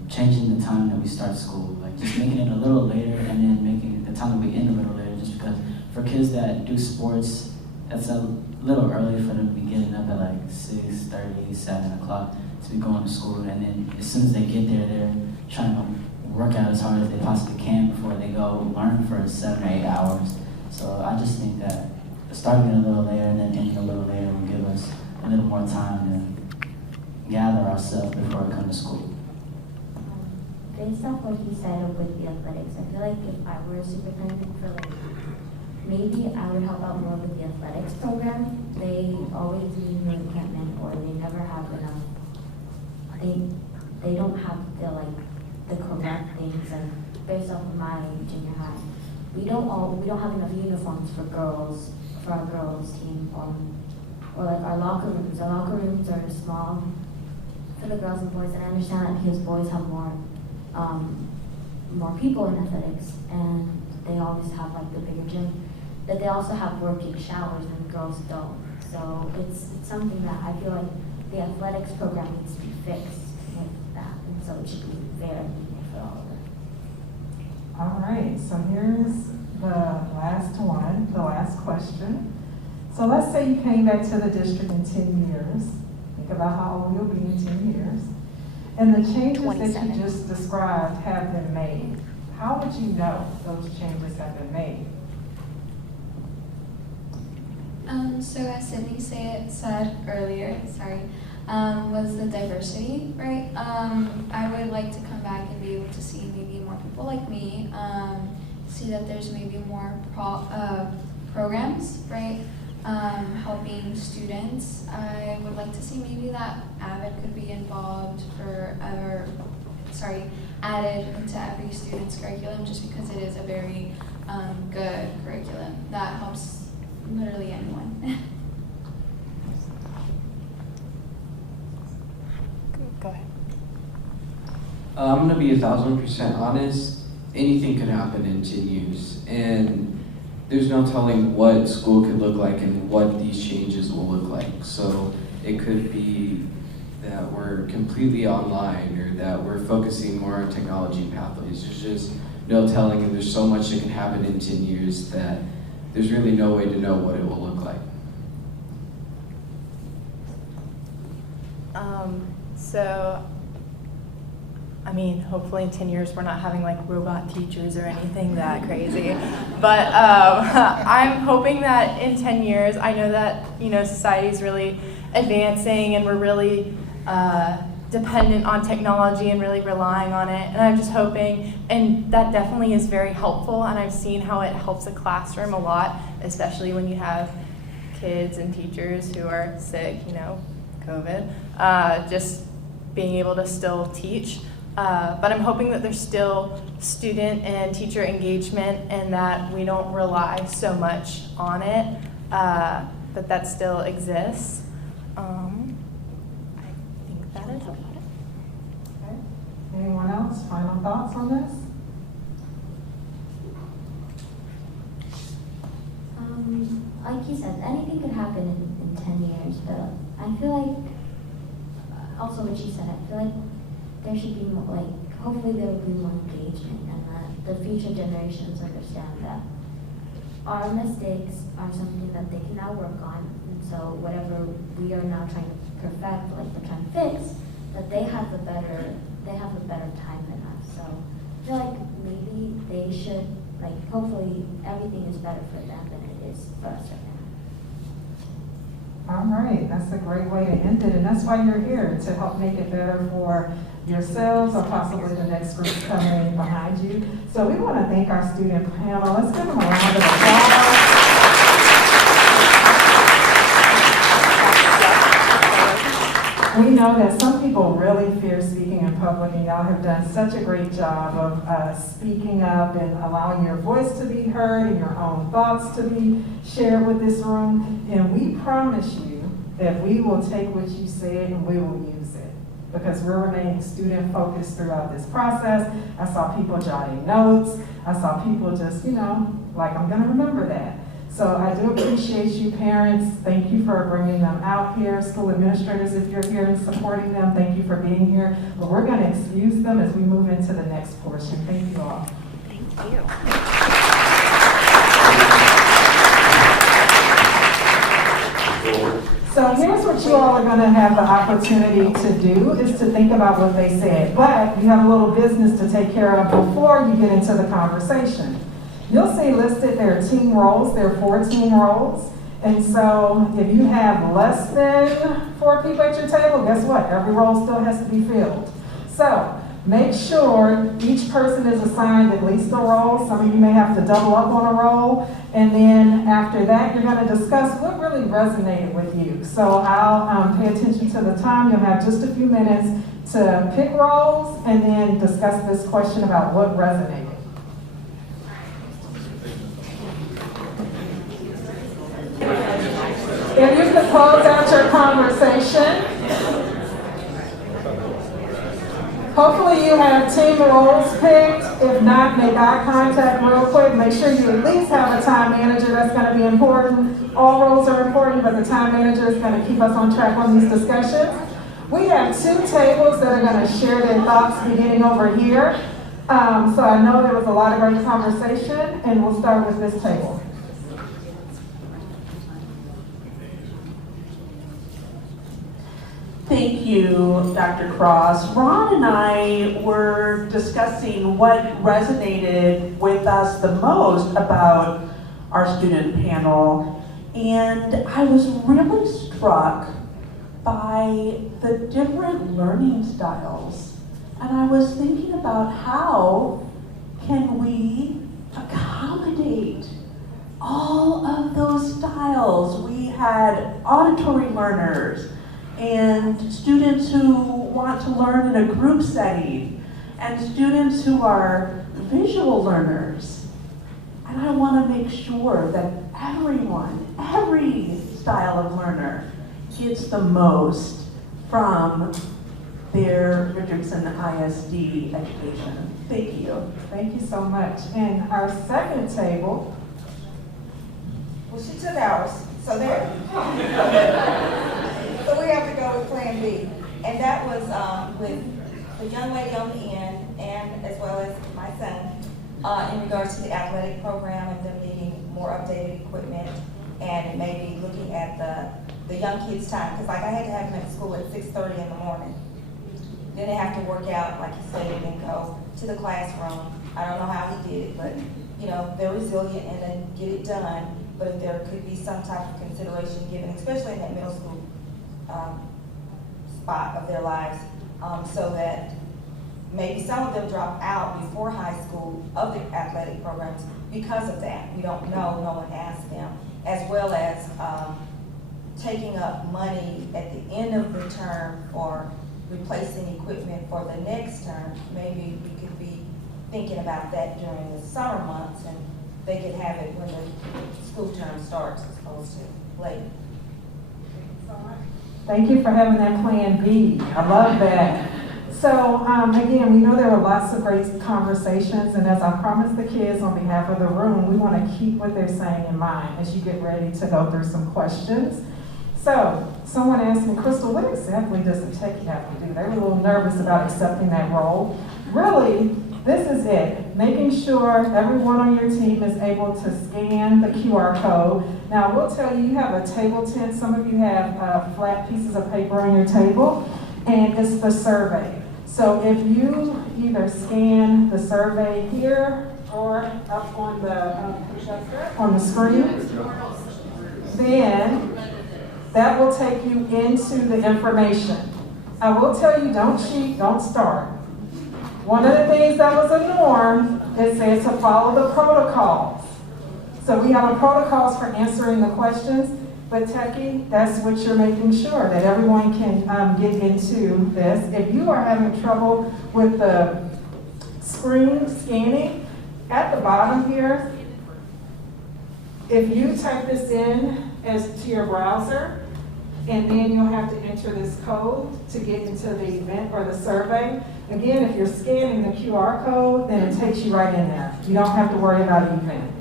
changing the time that we start school, like just making it a little later and then making the time that we end a little later, just because for kids that do sports, that's a little early for them to be getting up at like 6:30, 7 o'clock to be going to school, and then as soon as they get there, they're trying to work out as hard as they possibly can before they go learn for 7 or 8 hours. So I just think that starting it a little later and then ending a little later will give us a little more time to gather ourselves before we come to school. Based off what he said with the athletics, I feel like if I were a superintendent for maybe I would help out more with the athletics program. They always need new equipment, or they never have enough. They don't have the correct things. And based off of my junior high, we don't have enough uniforms for our girls team, or like our locker rooms. Our locker rooms are small for the girls and boys, and I understand that because boys have more people in athletics, and they always have like the bigger gym. But they also have working showers, and girls don't. So it's something that I feel like the athletics program needs to be fixed with that, and so it should be fair for all of it. All right, so here's the last question. So let's say you came back to the district in 10 years. Think about how old you'll be in 10 years. And the changes that you just described have been made. How would you know those changes have been made? So as Sydney said earlier, was the diversity, right? I would like to come back and be able to see maybe more people like me, see that there's maybe more programs, right? Helping students. I would like to see maybe that AVID could be involved added into every student's curriculum, just because it is a very good curriculum that helps literally anyone. Go ahead. I'm gonna be 1,000% honest. Anything could happen in 10 years, and there's no telling what school could look like and what these changes will look like. So it could be that we're completely online, or that we're focusing more on technology pathways. There's just no telling, and there's so much that can happen in 10 years that there's really no way to know what it will look like. So, I mean, hopefully in 10 years we're not having like robot teachers or anything that crazy. But I'm hoping that in 10 years, I know that, society's really advancing, and we're really dependent on technology and really relying on it. And I'm just hoping, and that definitely is very helpful, and I've seen how it helps a classroom a lot, especially when you have kids and teachers who are sick, you know, COVID, just being able to still teach. But I'm hoping that there's still student and teacher engagement and that we don't rely so much on it, but that still exists. I think that is about it. Okay. Anyone else? Final thoughts on this? Like you said, anything could happen in 10 years, but I feel like, also what you said, I feel like there should be more, like, hopefully there will be more engagement and that the future generations understand that our mistakes are something that they can now work on. And so whatever we are now trying to perfect, like we're trying to fix, that they have a better time than us. So I feel like maybe they should, like, hopefully everything is better for them than it is for us right now. All right, that's a great way to end it, and that's why you're here, to help make it better for yourselves or possibly the next group coming behind you. So we want to thank our student panel. Let's give them a round of applause. We know that some people really fear speaking in public, and y'all have done such a great job of speaking up and allowing your voice to be heard and your own thoughts to be shared with this room. And we promise you that we will take what you said and we will use it, because we're remaining student focused throughout this process. I saw people jotting notes. I saw people just, you know, like, I'm gonna remember that. So I do appreciate you, parents. Thank you for bringing them out here. School administrators, if you're here and supporting them, thank you for being here. But we're gonna excuse them as we move into the next portion. Thank you all. Thank you. So here's what you all are going to have the opportunity to do, is to think about what they said. But you have a little business to take care of before you get into the conversation. You'll see listed there are team roles. There are 4 team roles. And so if you have less than 4 people at your table, guess what? Every role still has to be filled. So make sure each person is assigned at least a role. Some of you may have to double up on a role. And then after that, you're going to discuss what really resonated with you. So I'll pay attention to the time. You'll have just a few minutes to pick roles and then discuss this question about what resonated. If you could close out your conversation. Hopefully you have team roles picked. If not, make eye contact real quick. Make sure you at least have a time manager. That's going to be important. All roles are important, but the time manager is going to keep us on track on these discussions. We have 2 tables that are going to share their thoughts beginning over here. So I know there was a lot of great conversation, and we'll start with this table. Thank you, Dr. Cross. Ron and I were discussing what resonated with us the most about our student panel, and I was really struck by the different learning styles. And I was thinking about how can we accommodate all of those styles. We had auditory learners, and students who want to learn in a group setting, and students who are visual learners. And I want to make sure that everyone, every style of learner, gets the most from their Richardson ISD education. Thank you. Thank you so much. And our second table. Well, she took ours, so there. So we have to go with Plan B. And that was with the young lady on the end, and as well as my son, in regards to the athletic program and them needing more updated equipment, and maybe looking at the young kids' time. Because like I had to have them at school at 6:30 in the morning. Then they have to work out, like you said, and then go to the classroom. I don't know how he did it, but you know, they're resilient and then get it done. But if there could be some type of consideration given, especially in that middle school spot of their lives, so that maybe some of them drop out before high school of the athletic programs because of that. We don't know, no one asked them, as well as taking up money at the end of the term for replacing equipment for the next term. Maybe we could be thinking about that during the summer months, and they could have it when the school term starts as opposed to later. Thank you for having that plan B. I love that. So again, we know there were lots of great conversations, and as I promised the kids on behalf of the room, we want to keep what they're saying in mind as you get ready to go through some questions. So someone asked me, Crystal, what exactly does the techie have to do? They were a little nervous about accepting that role. Really, this is it. Making sure everyone on your team is able to scan the QR code. Now, I will tell you, you have a table tent. Some of you have flat pieces of paper on your table, and it's the survey. So if you either scan the survey here or up on the screen, then that will take you into the information. I will tell you, don't cheat, don't start. One of the things that was a norm, it says to follow the protocols. So we have protocols for answering the questions, but Techie, that's what you're making sure, that everyone can get into this. If you are having trouble with the screen scanning, at the bottom here, if you type this in as to your browser, and then you'll have to enter this code to get into the event or the survey. Again, if you're scanning the QR code, then it takes you right in there. You don't have to worry about an event.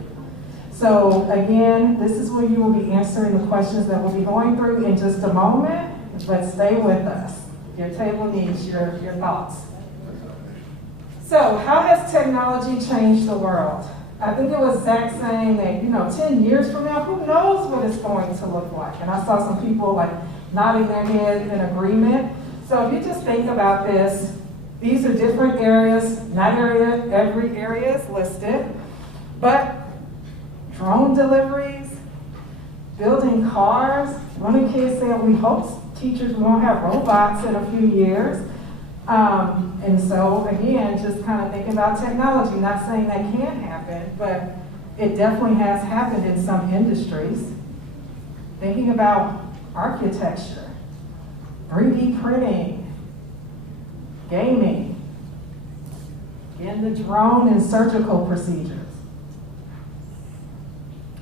So again, this is where you will be answering the questions that we'll be going through in just a moment, but stay with us. Your table needs your thoughts. So how has technology changed the world? I think it was Zach saying that, 10 years from now, who knows what it's going to look like? And I saw some people like nodding their head in agreement. So if you just think about this, these are different areas, not every area is listed, but drone deliveries, building cars. One of the kids said, we hope teachers won't have robots in a few years. And so again, just kind of thinking about technology, not saying that can't happen, but it definitely has happened in some industries. Thinking about architecture, 3D printing, gaming, and the drone and surgical procedures.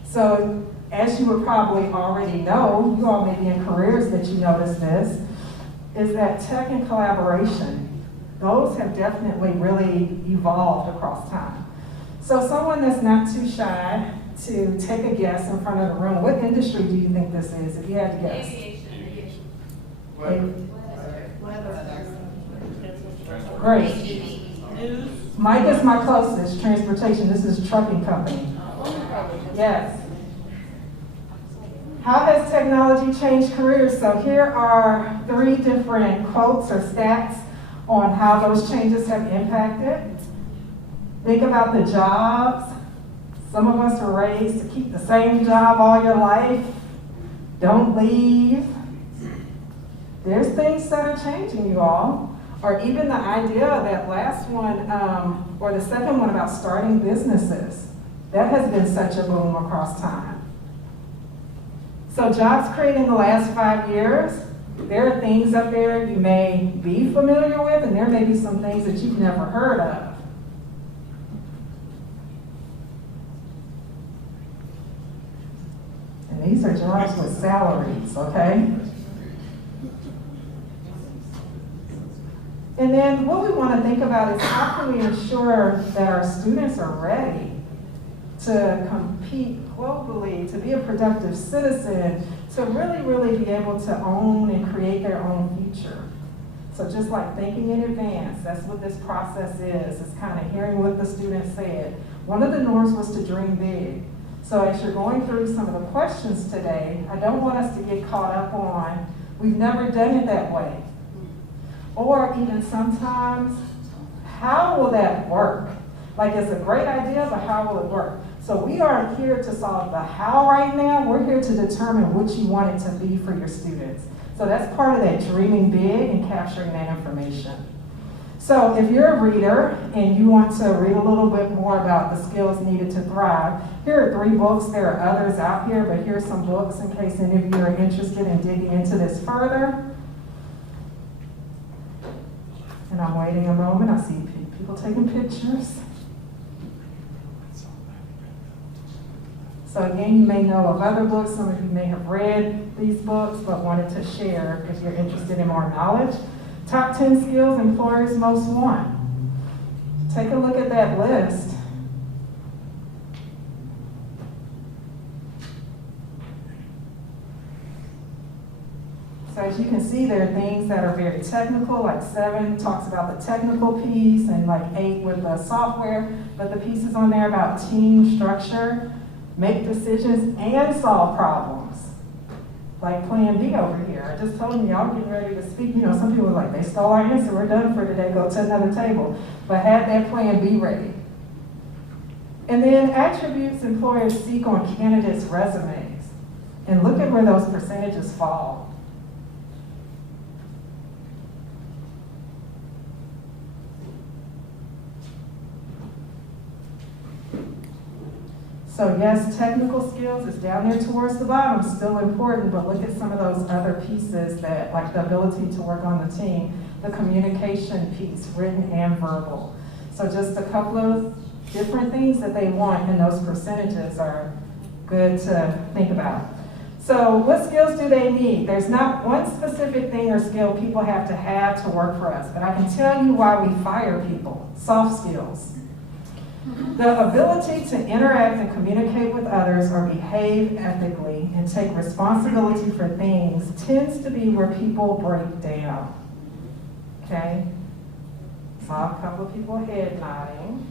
So as you would probably already know, you all may be in careers that you notice this, is that tech and collaboration, those have definitely really evolved across time. So someone that's not too shy to take a guess in front of the room, what industry do you think this is, if you had to guess? Aviation. Great. Mike is my closest, transportation. This is a trucking company. Yes. How has technology changed careers? So here are 3 different quotes or stats on how those changes have impacted. Think about the jobs. Some of us were raised to keep the same job all your life. Don't leave. There's things that are changing, you all. Or even the idea, that last one, or the second one about starting businesses. That has been such a boom across time. So jobs created in the last 5 years, there are things up there you may be familiar with, and there may be some things that you've never heard of. And these are jobs with salaries, okay? And then what we want to think about is how can we ensure that our students are ready to compete globally, to be a productive citizen, to really, really be able to own and create their own future. So just like thinking in advance, that's what this process is. It's kind of hearing what the student said. One of the norms was to dream big. So as you're going through some of the questions today, I don't want us to get caught up on, we've never done it that way. Or even sometimes, how will that work? Like it's a great idea, but how will it work? So we aren't here to solve the how right now. We're here to determine what you want it to be for your students. So that's part of that dreaming big and capturing that information. So if you're a reader and you want to read a little bit more about the skills needed to thrive, here are 3 books. There are others out here, but here's some books in case any of you are interested in digging into this further. And I'm waiting a moment. I see people taking pictures. So again, you may know of other books. Some of you may have read these books, but wanted to share if you're interested in more knowledge. Top 10 skills employers most want. Take a look at that list. So as you can see, there are things that are very technical, like 7 talks about the technical piece, and like 8 with the software, but the pieces on there about team structure, make decisions, and solve problems. Like Plan B over here. I just told them, y'all getting ready to speak. You know, some people are like, they stole our answer, we're done for today, go to another table. But have that Plan B ready. And then attributes employers seek on candidates' resumes. And look at where those percentages fall. So yes, technical skills is down there towards the bottom, still important, but look at some of those other pieces that, like the ability to work on the team, the communication piece, written and verbal. So just a couple of different things that they want, and those percentages are good to think about. So what skills do they need? There's not one specific thing or skill people have to work for us, but I can tell you why we fire people. Soft skills. The ability to interact and communicate with others or behave ethically and take responsibility for things tends to be where people break down. Okay? Saw a couple of people head nodding.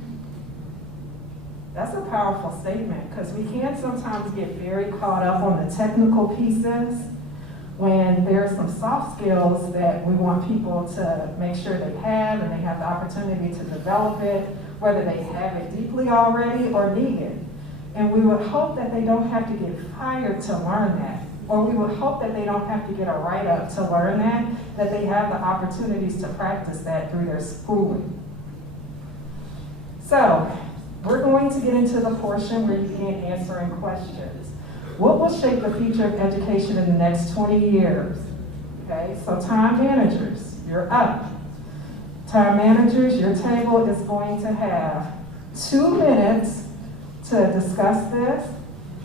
That's a powerful statement because we can sometimes get very caught up on the technical pieces when there are some soft skills that we want people to make sure they have, and they have the opportunity to develop it, whether they have it deeply already or need it. And we would hope that they don't have to get fired to learn that. Or we would hope that they don't have to get a write-up to learn that they have the opportunities to practice that through their schooling. So, we're going to get into the portion where you begin answering questions. What will shape the future of education in the next 20 years? Okay, so time managers, you're up. Time managers, your table is going to have 2 minutes to discuss this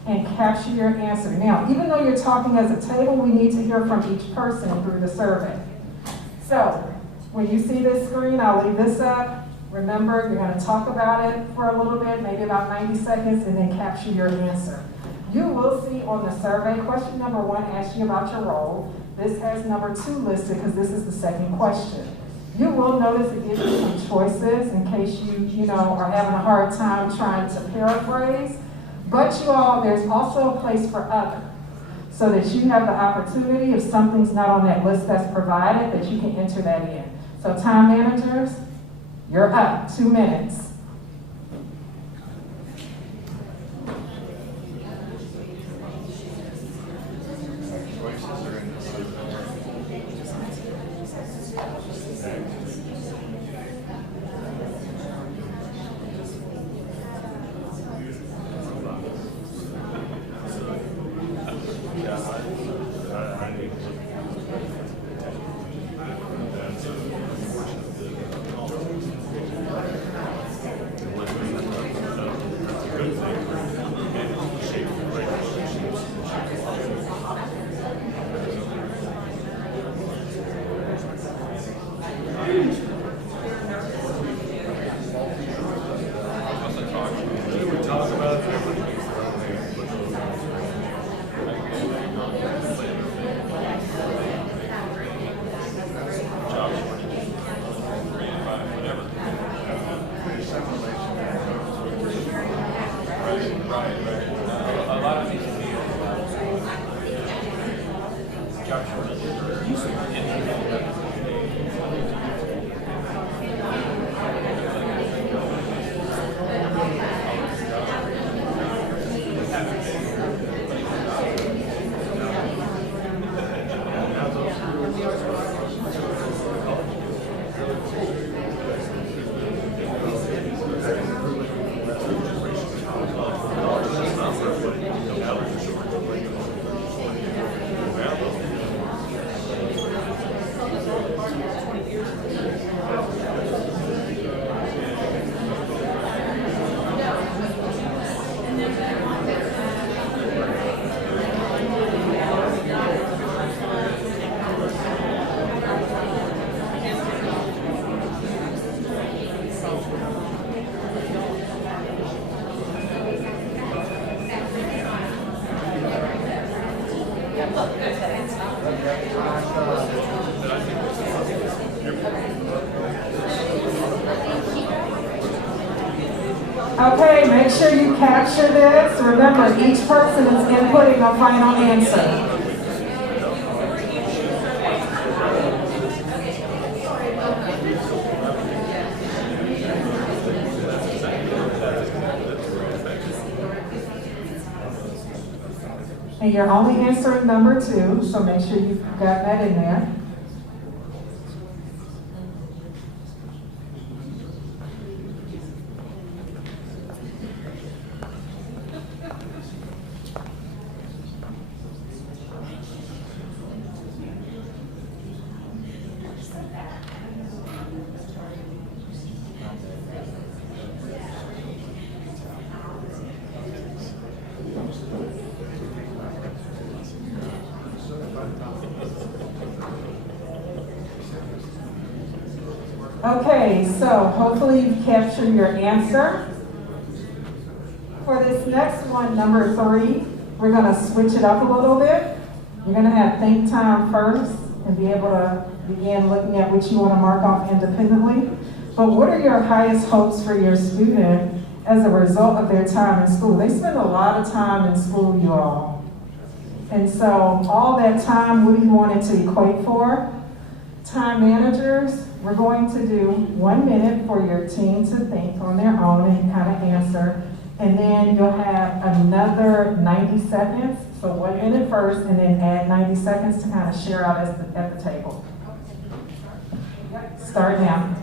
and capture your answer. Now, even though you're talking as a table, we need to hear from each person through the survey. So, when you see this screen, I'll leave this up. Remember, you're going to talk about it for a little bit, maybe about 90 seconds, and then capture your answer. You will see on the survey, question number 1 asks you about your role. This has number 2 listed because this is the second question. You will notice it gives you some choices in case you are having a hard time trying to paraphrase. But you all, there's also a place for other, so that you have the opportunity, if something's not on that list that's provided, that you can enter that in. So time managers, you're up, 2 minutes. Okay, make sure you capture this. Remember, each person is inputting a final answer. And you're only answering number 2, so make sure you've got that in there. Okay, so hopefully you've captured your answer. For this next one, number 3, we're going to switch it up a little bit. You're going to have think time first and be able to begin looking at what you want to mark off independently. But what are your highest hopes for your student as a result of their time in school? They spend a lot of time in school, you all. And so all that time, what do you want it to equate for? Time managers, we're going to do 1 minute for your team to think on their own and kind of answer. And then you'll have another 90 seconds. So 1 minute first, and then add 90 seconds to kind of share out at the table. Start now.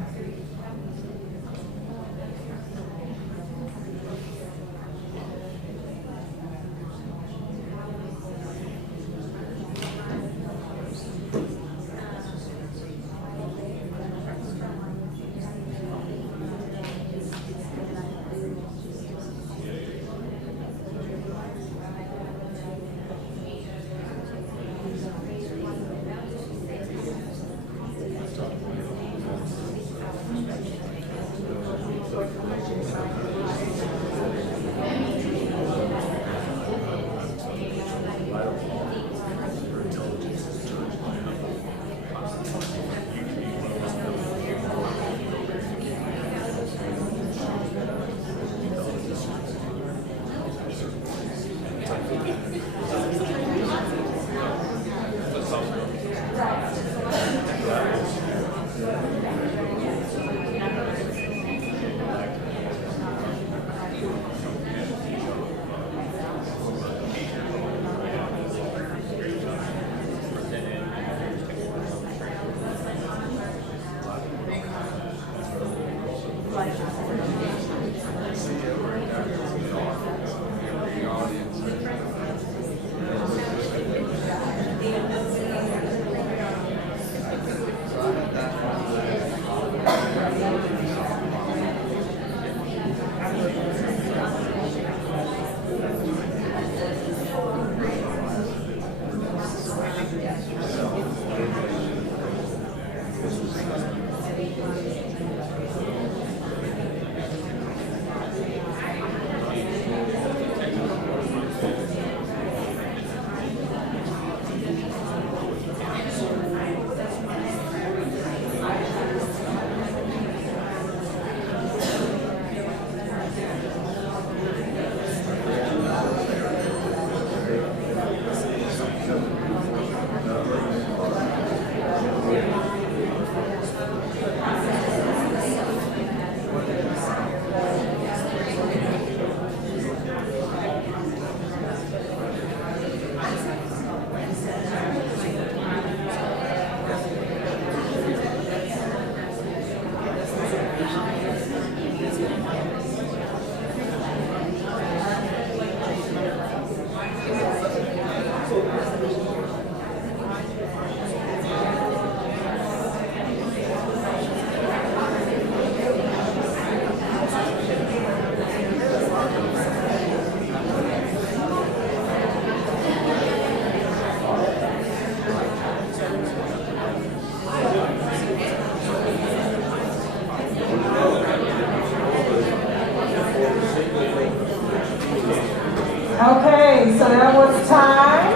Okay, so that was time,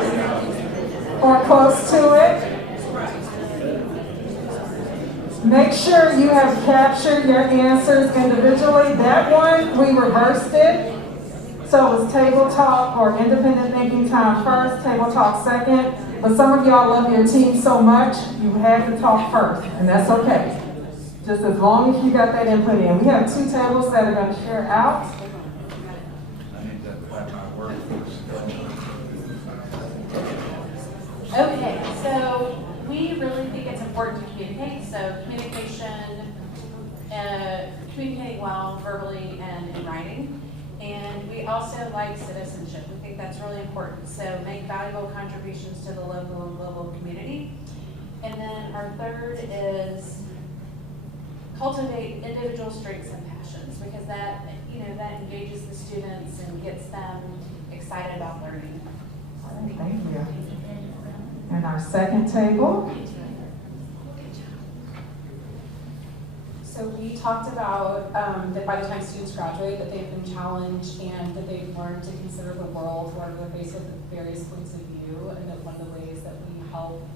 or close to it. Make sure you have captured your answers individually. That one, we reversed it. So it was table talk or independent thinking time first, table talk second. But some of y'all love your team so much, you had to talk first, and that's okay. Just as long as you got that input in. We have 2 tables that are going to share out. Okay, so we really think it's important to communicate. So communicating well, verbally and in writing. And we also like citizenship. We think that's really important. So make valuable contributions to the local and global community. And then our third is cultivate individual strengths and passions, because that engages the students and gets them excited about learning. Thank you. And our second table. So we talked about that by the time students graduate, that they've been challenged and that they've learned to consider the world where they're faced with various points of view, and that one of the ways that we help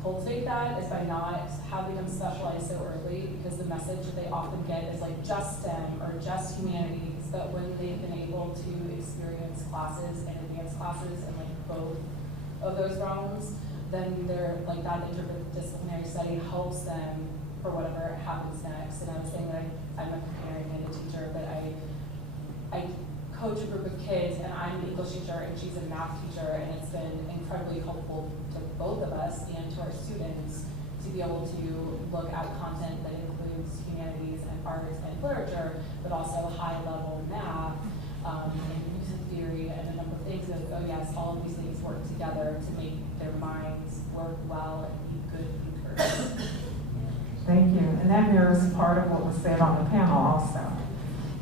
cultivate that is by not having them specialize so early, because the message that they often get is like just STEM or just humanities, but when they've been able to experience classes and advanced classes and like both of those realms, then they're like that interdisciplinary study helps them for whatever happens next. And I was saying that I'm a parent and a teacher, but I coach a group of kids, and I'm an English teacher and she's a math teacher, and it's been incredibly helpful to both of us and to our students to be able to look at content that includes humanities and arts and literature, but also high-level math and music theory and a number of things. And oh yes, all of these things work together to make their minds work well and be good thinkers. Thank you. And that mirrors part of what was said on the panel also.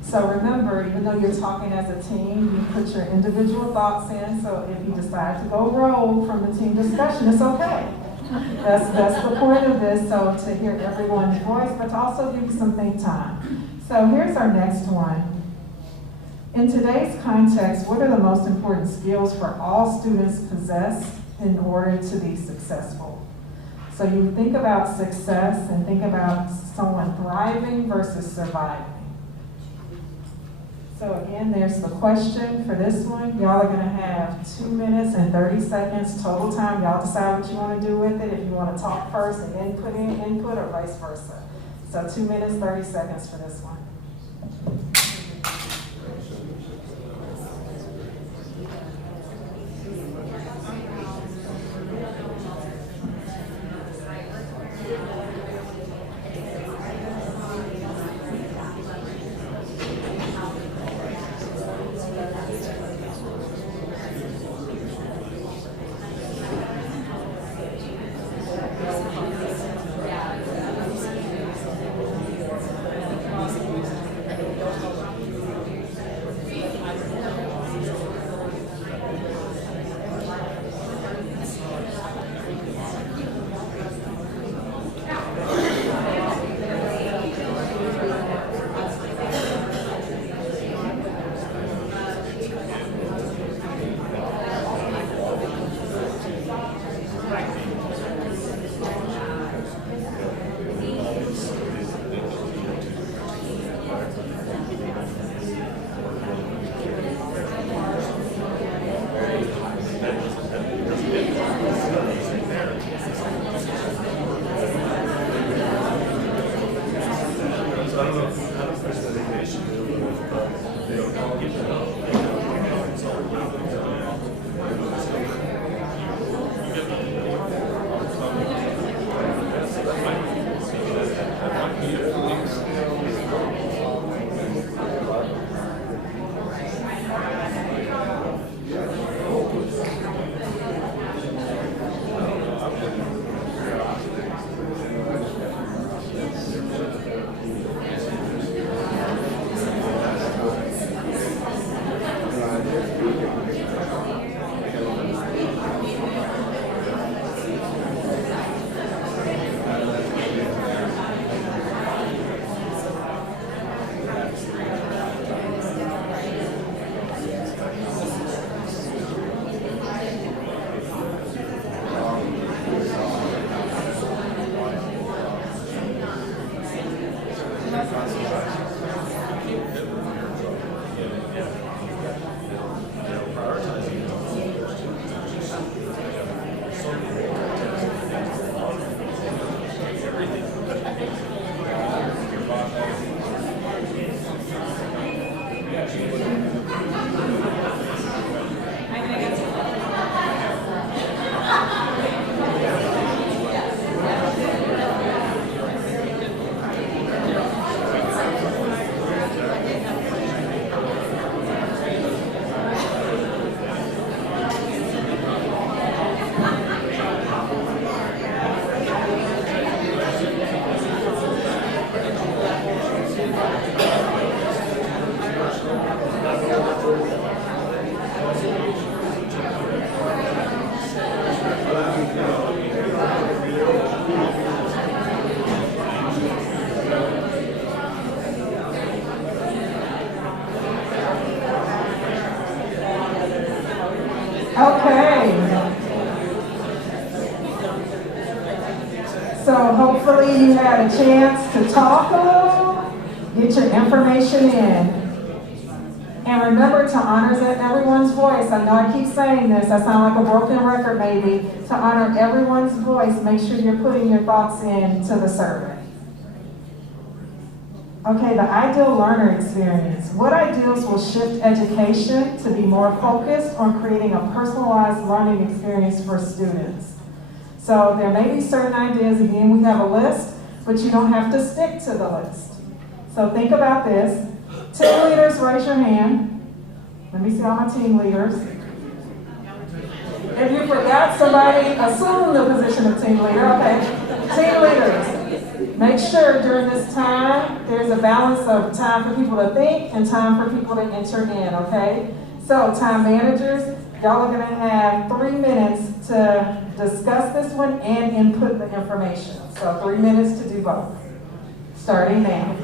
So remember, even though you're talking as a team, you put your individual thoughts in, so if you decide to go rogue from the team discussion, it's okay. That's the point of this, so to hear everyone's voice, but to also give you some think time. So here's our next one. In today's context, what are the most important skills for all students possess in order to be successful? So you think about success and think about someone thriving versus surviving. So again, there's the question for this one. Y'all are gonna have 2 minutes and 30 seconds total time. Y'all decide what you wanna do with it, if you wanna talk first and then put in input or vice versa. So 2 minutes, 30 seconds for this one. Hopefully you had a chance to talk a little, get your information in. And remember to honor everyone's voice. I know I keep saying this, I sound like a broken record maybe. To honor everyone's voice, make sure you're putting your thoughts into the survey. Okay, the ideal learner experience. What ideals will shift education to be more focused on creating a personalized learning experience for students? So there may be certain ideas, again, we have a list, but you don't have to stick to the list. So think about this. Team leaders, raise your hand. Let me see all my team leaders. If you forgot somebody, assume the position of team leader. Okay, team leaders, make sure during this time, there's a balance of time for people to think and time for people to enter in, okay? So time managers, y'all are gonna have 3 minutes to discuss this one and input the information. So 3 minutes to do both, starting now.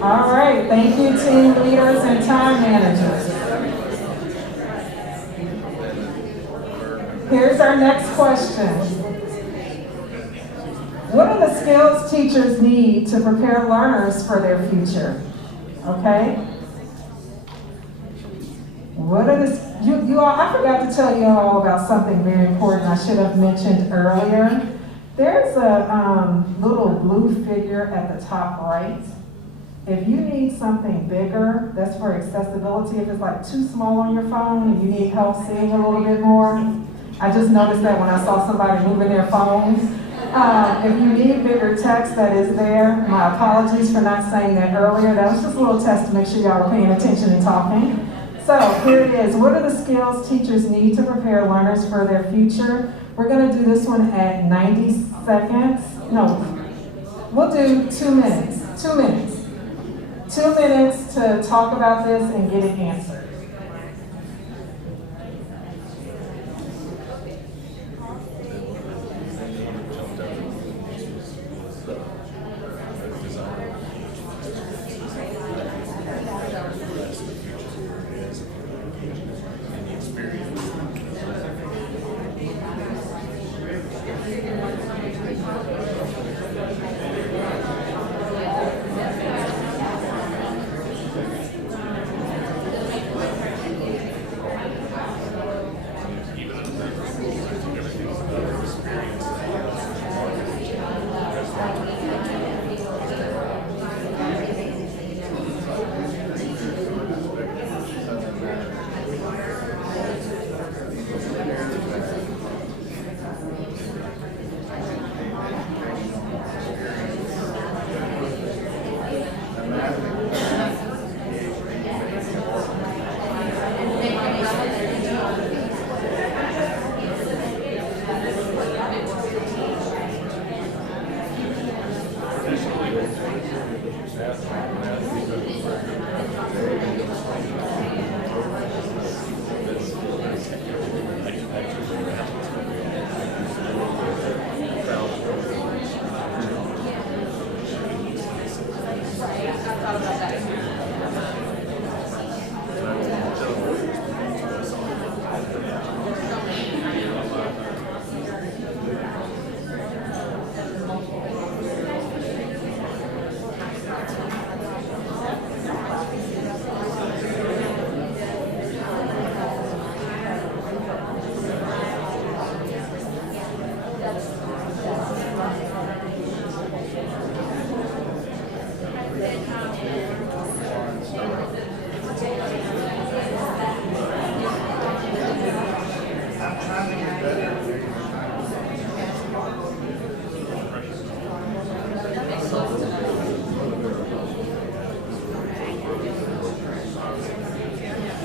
All right, thank you, team leaders and time managers. Here's our next question. What are the skills teachers need to prepare learners for their future? Okay? What are the, you all, I forgot to tell you all about something very important I should have mentioned earlier. There's a little blue figure at the top right. If you need something bigger, that's for accessibility. If it's like too small on your phone and you need help seeing a little bit more, I just noticed that when I saw somebody moving their phones. If you need bigger text, that is there. My apologies for not saying that earlier. That was just a little test to make sure y'all were paying attention and talking. So here it is. What are the skills teachers need to prepare learners for their future? We're going to do this one at 90 seconds. No, we'll do 2 minutes. 2 minutes. 2 minutes to talk about this and get it answered.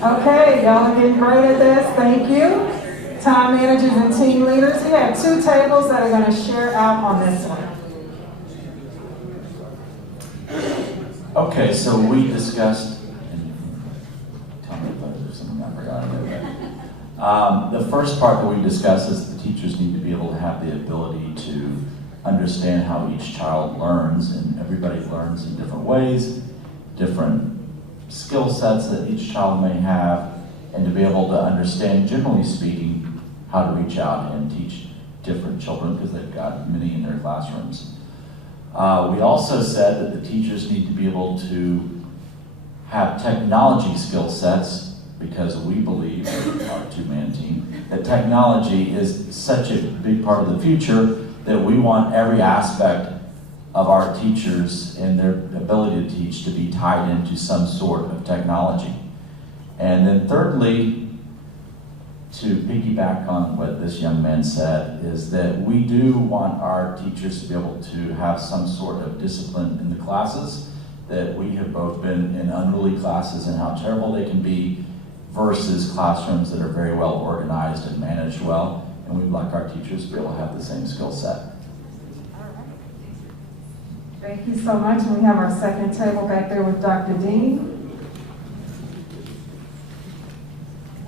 Okay, y'all are getting great at this. Thank you. Time managers and team leaders. We have 2 tables that are going to share out on this one. Okay, so we discussed, tell me if there's something I forgot about that. The first part that we discussed is the teachers need to be able to have the ability to understand how each child learns, and everybody learns in different ways, different skill sets that each child may have, and to be able to understand, generally speaking, how to reach out and teach different children, because they've got many in their classrooms. We also said that the teachers need to be able to have technology skill sets, because we believe, our 2-man team, that technology is such a big part of the future that we want every aspect of our teachers and their ability to teach to be tied into some sort of technology. And then thirdly, to piggyback on what this young man said, is that we do want our teachers to be able to have some sort of discipline in the classes, that we have both been in unruly classes and how terrible they can be, versus classrooms that are very well organized and managed well, and we'd like our teachers to be able to have the same skill set. Thank you so much. And we have our second table back there with Dr. Dean.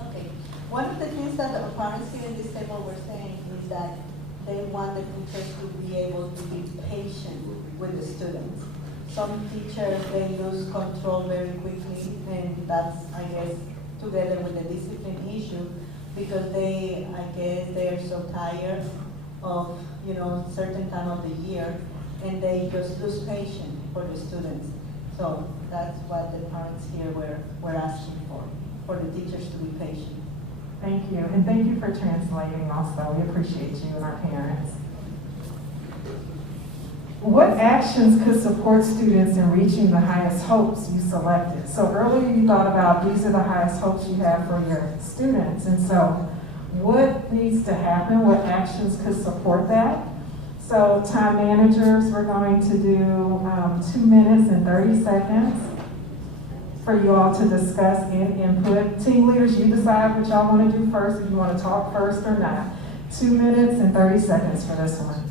Okay. One of the things that the parents here in this table were saying is that they want the teachers to be able to be patient with the students. Some teachers, they lose control very quickly, and that's, I guess, together with the discipline issue, because they, I guess, they're so tired of, certain time of the year, and they just lose patience for the students. So that's what the parents here were asking for the teachers to be patient. Thank you, and thank you for translating also. We appreciate you and our parents. What actions could support students in reaching the highest hopes you selected? So earlier you thought about these are the highest hopes you have for your students. And so what needs to happen? What actions could support that? So time managers, we're going to do 2 minutes and 30 seconds for you all to discuss and input. Team leaders, you decide what y'all want to do first, if you want to talk first or not. 2 minutes and 30 seconds for this one.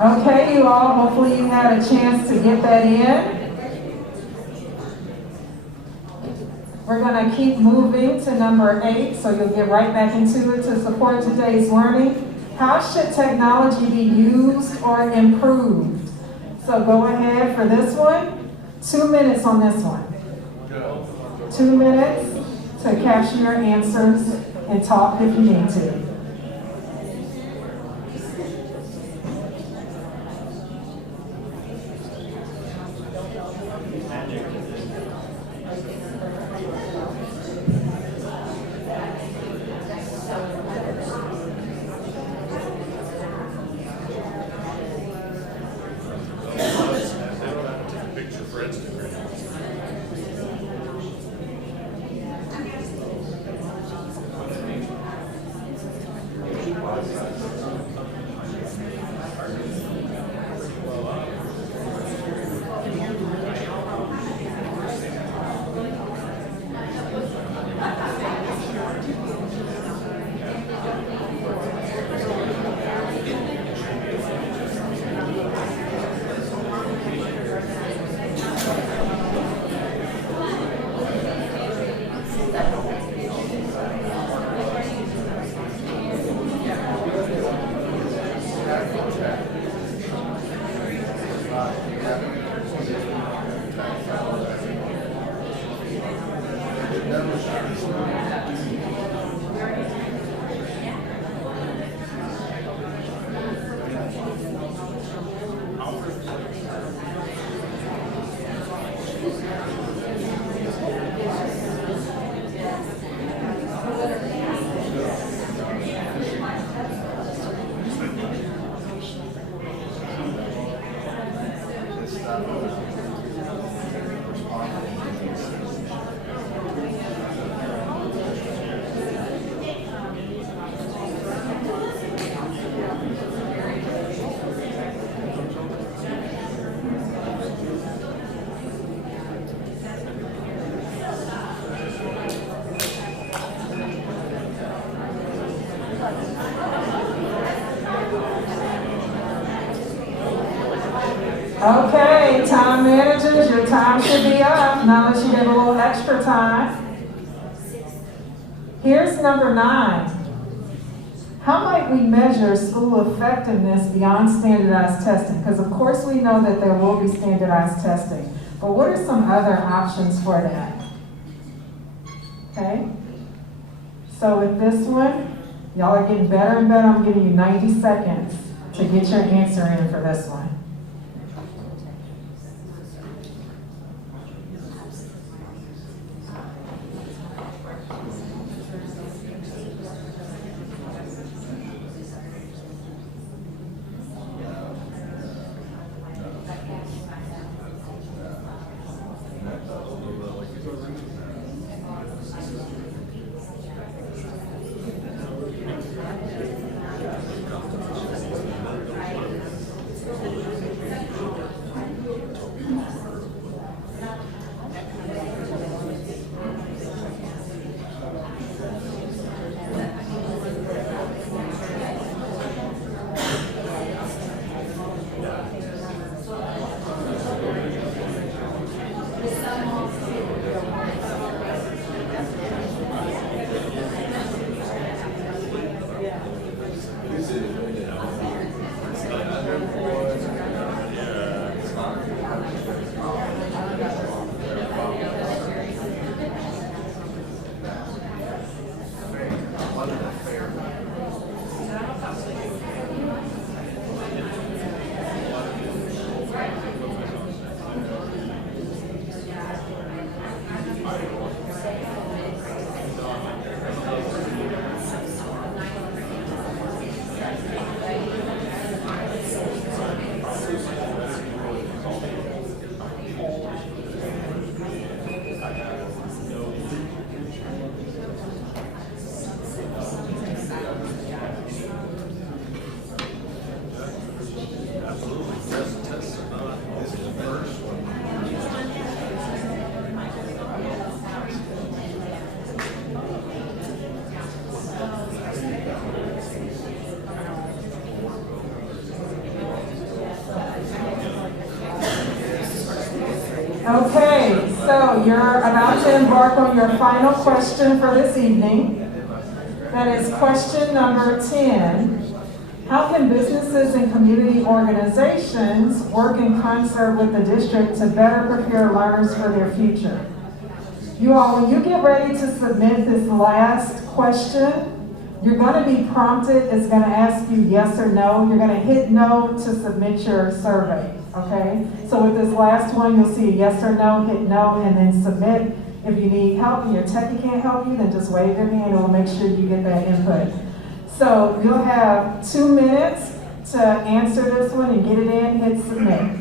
Okay, you all, hopefully you had a chance to get that in. We're going to keep moving to number 8, so you'll get right back into it to support today's learning. How should technology be used or improved? So go ahead for this one. 2 minutes on this one. 2 minutes to capture your answers and talk if you need to. Okay, time managers, your time should be up, now unless you get a little extra time. Here's number 9. How might we measure school effectiveness beyond standardized testing? Because of course we know that there will be standardized testing, but what are some other options for that? Okay, so with this one, y'all are getting better and better. I'm giving you 90 seconds to get your answer in for this one. Okay, so you're about to embark on your final question for this evening. That is question number 10. How can businesses and community organizations work in concert with the district to better prepare learners for their future? You all, when you get ready to submit this last question, you're going to be prompted. It's going to ask you yes or no. You're going to hit no to submit your survey. Okay, so with this last one, you'll see a yes or no, hit no, and then submit. If you need help and your techie can't help you, then just wave your hand and we'll make sure you get that input. So you'll have 2 minutes to answer this one and get it in, hit submit.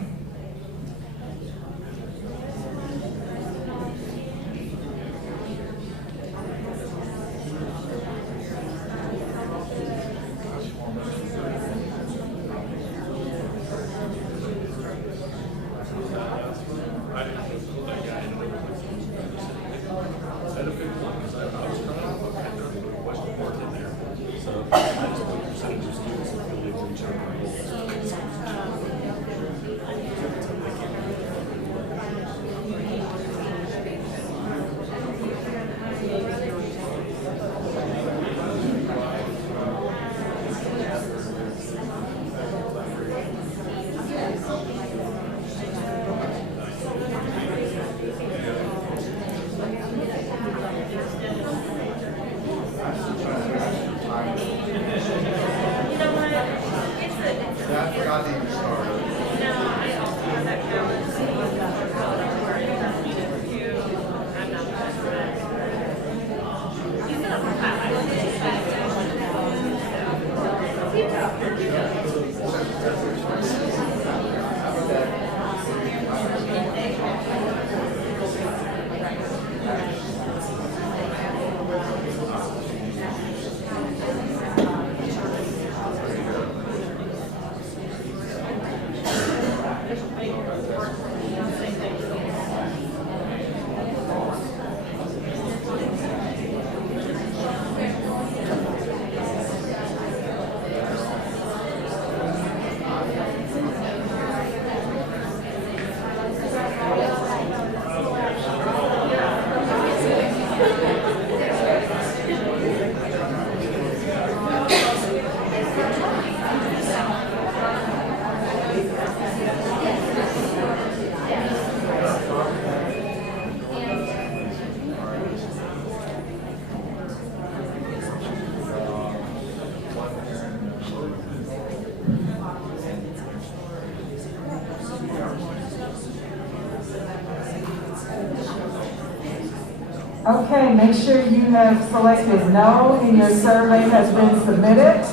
Okay, make sure you have selected no and your survey has been submitted.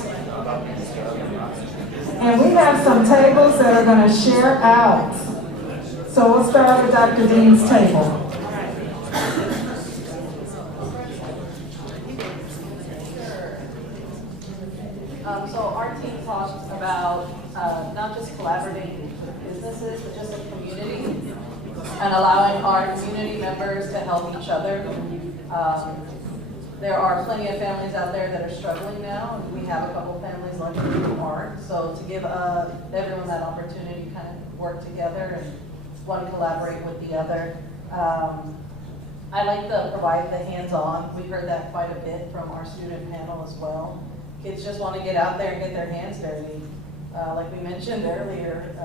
And we have some tables that are going to share out. So we'll start with Dr. Dean's table. So our team talked about not just collaborating with businesses, but just a community and allowing our community members to help each other. There are plenty of families out there that are struggling now. We have a couple families luckily who aren't. So to give everyone that opportunity to kind of work together and one collaborate with the other. I like to provide the hands-on. We heard that quite a bit from our student panel as well. Kids just want to get out there and get their hands dirty. Like we mentioned earlier,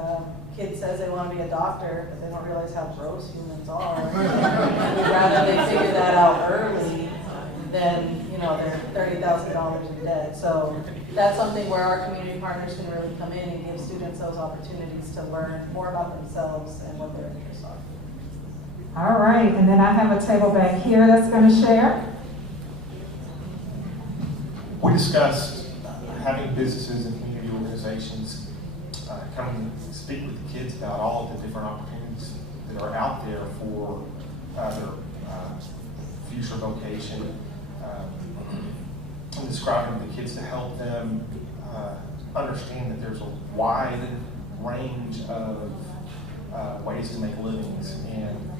kids says they want to be a doctor, but they don't realize how gross humans are. We'd rather they figure that out early than, they're $30,000 in debt. So that's something where our community partners can really come in and give students those opportunities to learn more about themselves and what their interests are. All right, and then I have a table back here that's going to share. We discussed having businesses and community organizations come and speak with the kids about all of the different opportunities that are out there for their future vocation, and describing to the kids to help them understand that there's a wide range of ways to make livings. And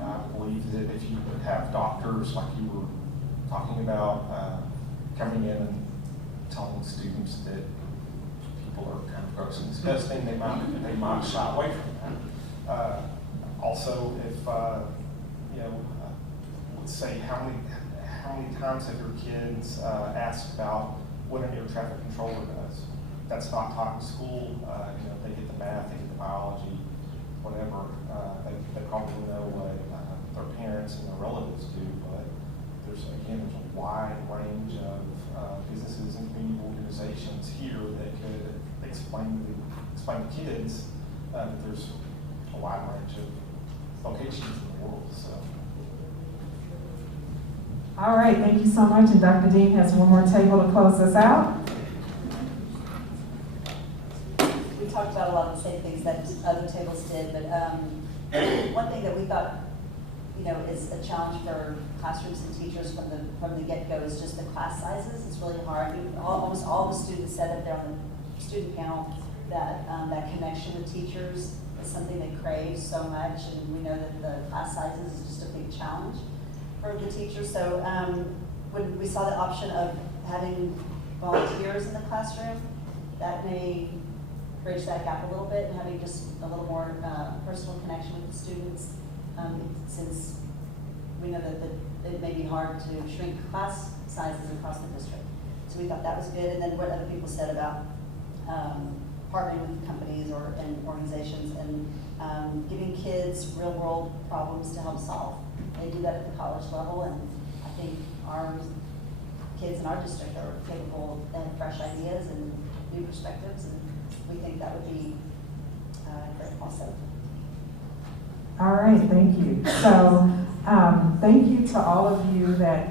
I believe that if you have doctors, like you were talking about, coming in and telling students that people are kind of gross and disgusting, they might shy away from that. Also, if let's say how many times have your kids asked about what an air traffic controller does? That's not taught in school. They get the math, they get the biology, whatever. They probably know what their parents and their relatives do, but there's a wide range of businesses and community organizations here that could explain to kids that there's a wide range of locations in the world. So. All right, thank you so much. And Dr. Dean has one more table to close us out. We talked about a lot of the same things that other tables did, but one thing that we thought is a challenge for classrooms and teachers from the get-go is just the class sizes. It's really hard. Almost all the students said up there on the student panel that that connection with teachers is something they crave so much, and we know that the class sizes is just a big challenge for the teachers. So when we saw the option of having volunteers in the classroom, that may bridge that gap a little bit and having just a little more personal connection with the students. Since we know that it may be hard to shrink class sizes across the district. So we thought that was good. And then what other people said about partnering with companies and organizations and giving kids real world problems to help solve. They do that at the college level, and I think our kids in our district are capable of fresh ideas and new perspectives, and we think that would be great also. All right, thank you. So thank you to all of you that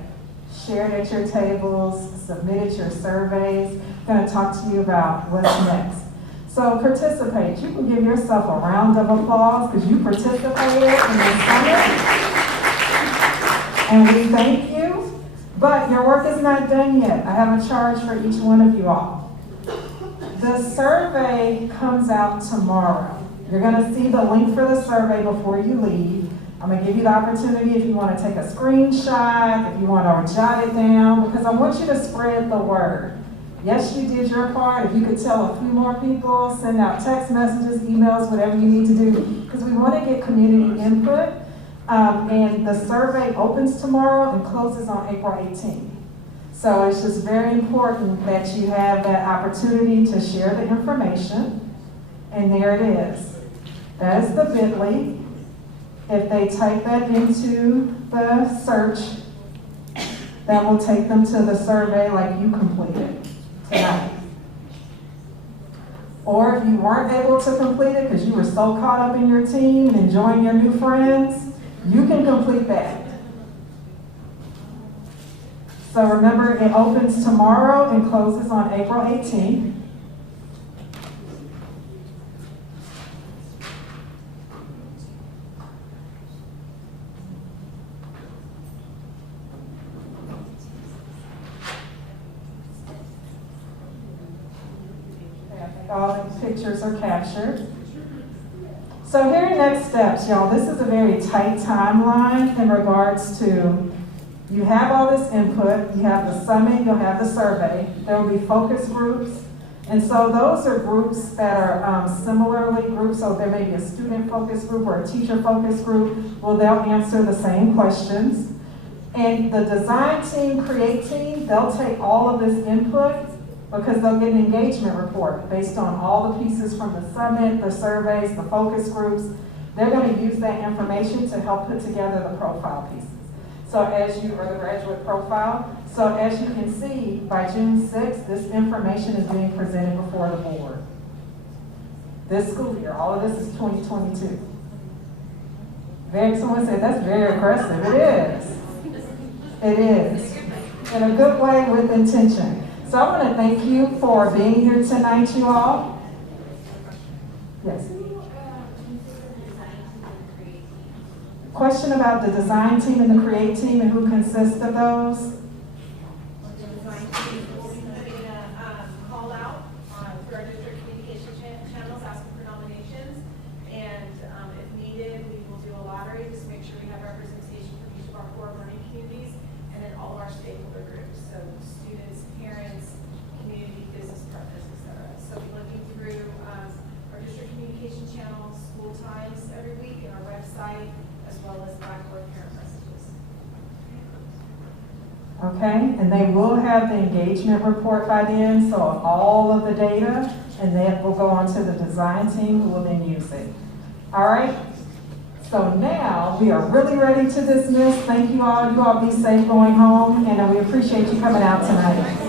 shared at your tables, submitted your surveys. I'm going to talk to you about what's next. So participate. You can give yourself a round of applause because you participated in the summit. And we thank you. But your work is not done yet. I have a charge for each one of you all. The survey comes out tomorrow. You're going to see the link for the survey before you leave. I'm going to give you the opportunity if you want to take a screenshot, if you want to jot it down, because I want you to spread the word. Yes, you did your part. If you could tell a few more people, send out text messages, emails, whatever you need to do, because we want to get community input. And the survey opens tomorrow and closes on April 18th. So it's just very important that you have that opportunity to share the information. And there it is. That is the bit.ly. If they type that into the search, that will take them to the survey like you completed tonight. Or if you weren't able to complete it because you were so caught up in your team and enjoying your new friends, you can complete that. So remember, it opens tomorrow and closes on April 18th. All the pictures are captured. So here are next steps, y'all. This is a very tight timeline in regards to, you have all this input, you have the summit, you'll have the survey, there will be focus groups. And so those are groups that are similarly grouped, so there may be a student focus group or a teacher focus group. Well, they'll answer the same questions. And the design team, create team, they'll take all of this input because they'll get an engagement report based on all the pieces from the summit, the surveys, the focus groups. They're going to use that information to help put together the profile pieces. So or the graduate profile. So as you can see, by June 6th, this information is being presented before the board. This school year, all of this is 2022. Someone said, that's very aggressive. It is. It is. In a good way with intention. So I want to thank you for being here tonight, you all. Yes. Question about the design team and the create team and who consists of those? The design team will be putting a call out through our district communication channels asking for nominations. And if needed, we will do a lottery just to make sure we have representation from each of our core learning communities and then all of our stakeholder groups. So students, parents, community, business partners, etc. So we're looking through our district communication channels, school times every week, and our website, as well as Blackboard parent messages. Okay, and they will have the engagement report by then, so all of the data, and that will go on to the design team who will then use it. All right, so now we are really ready to dismiss. Thank you all. You all be safe going home, and we appreciate you coming out tonight.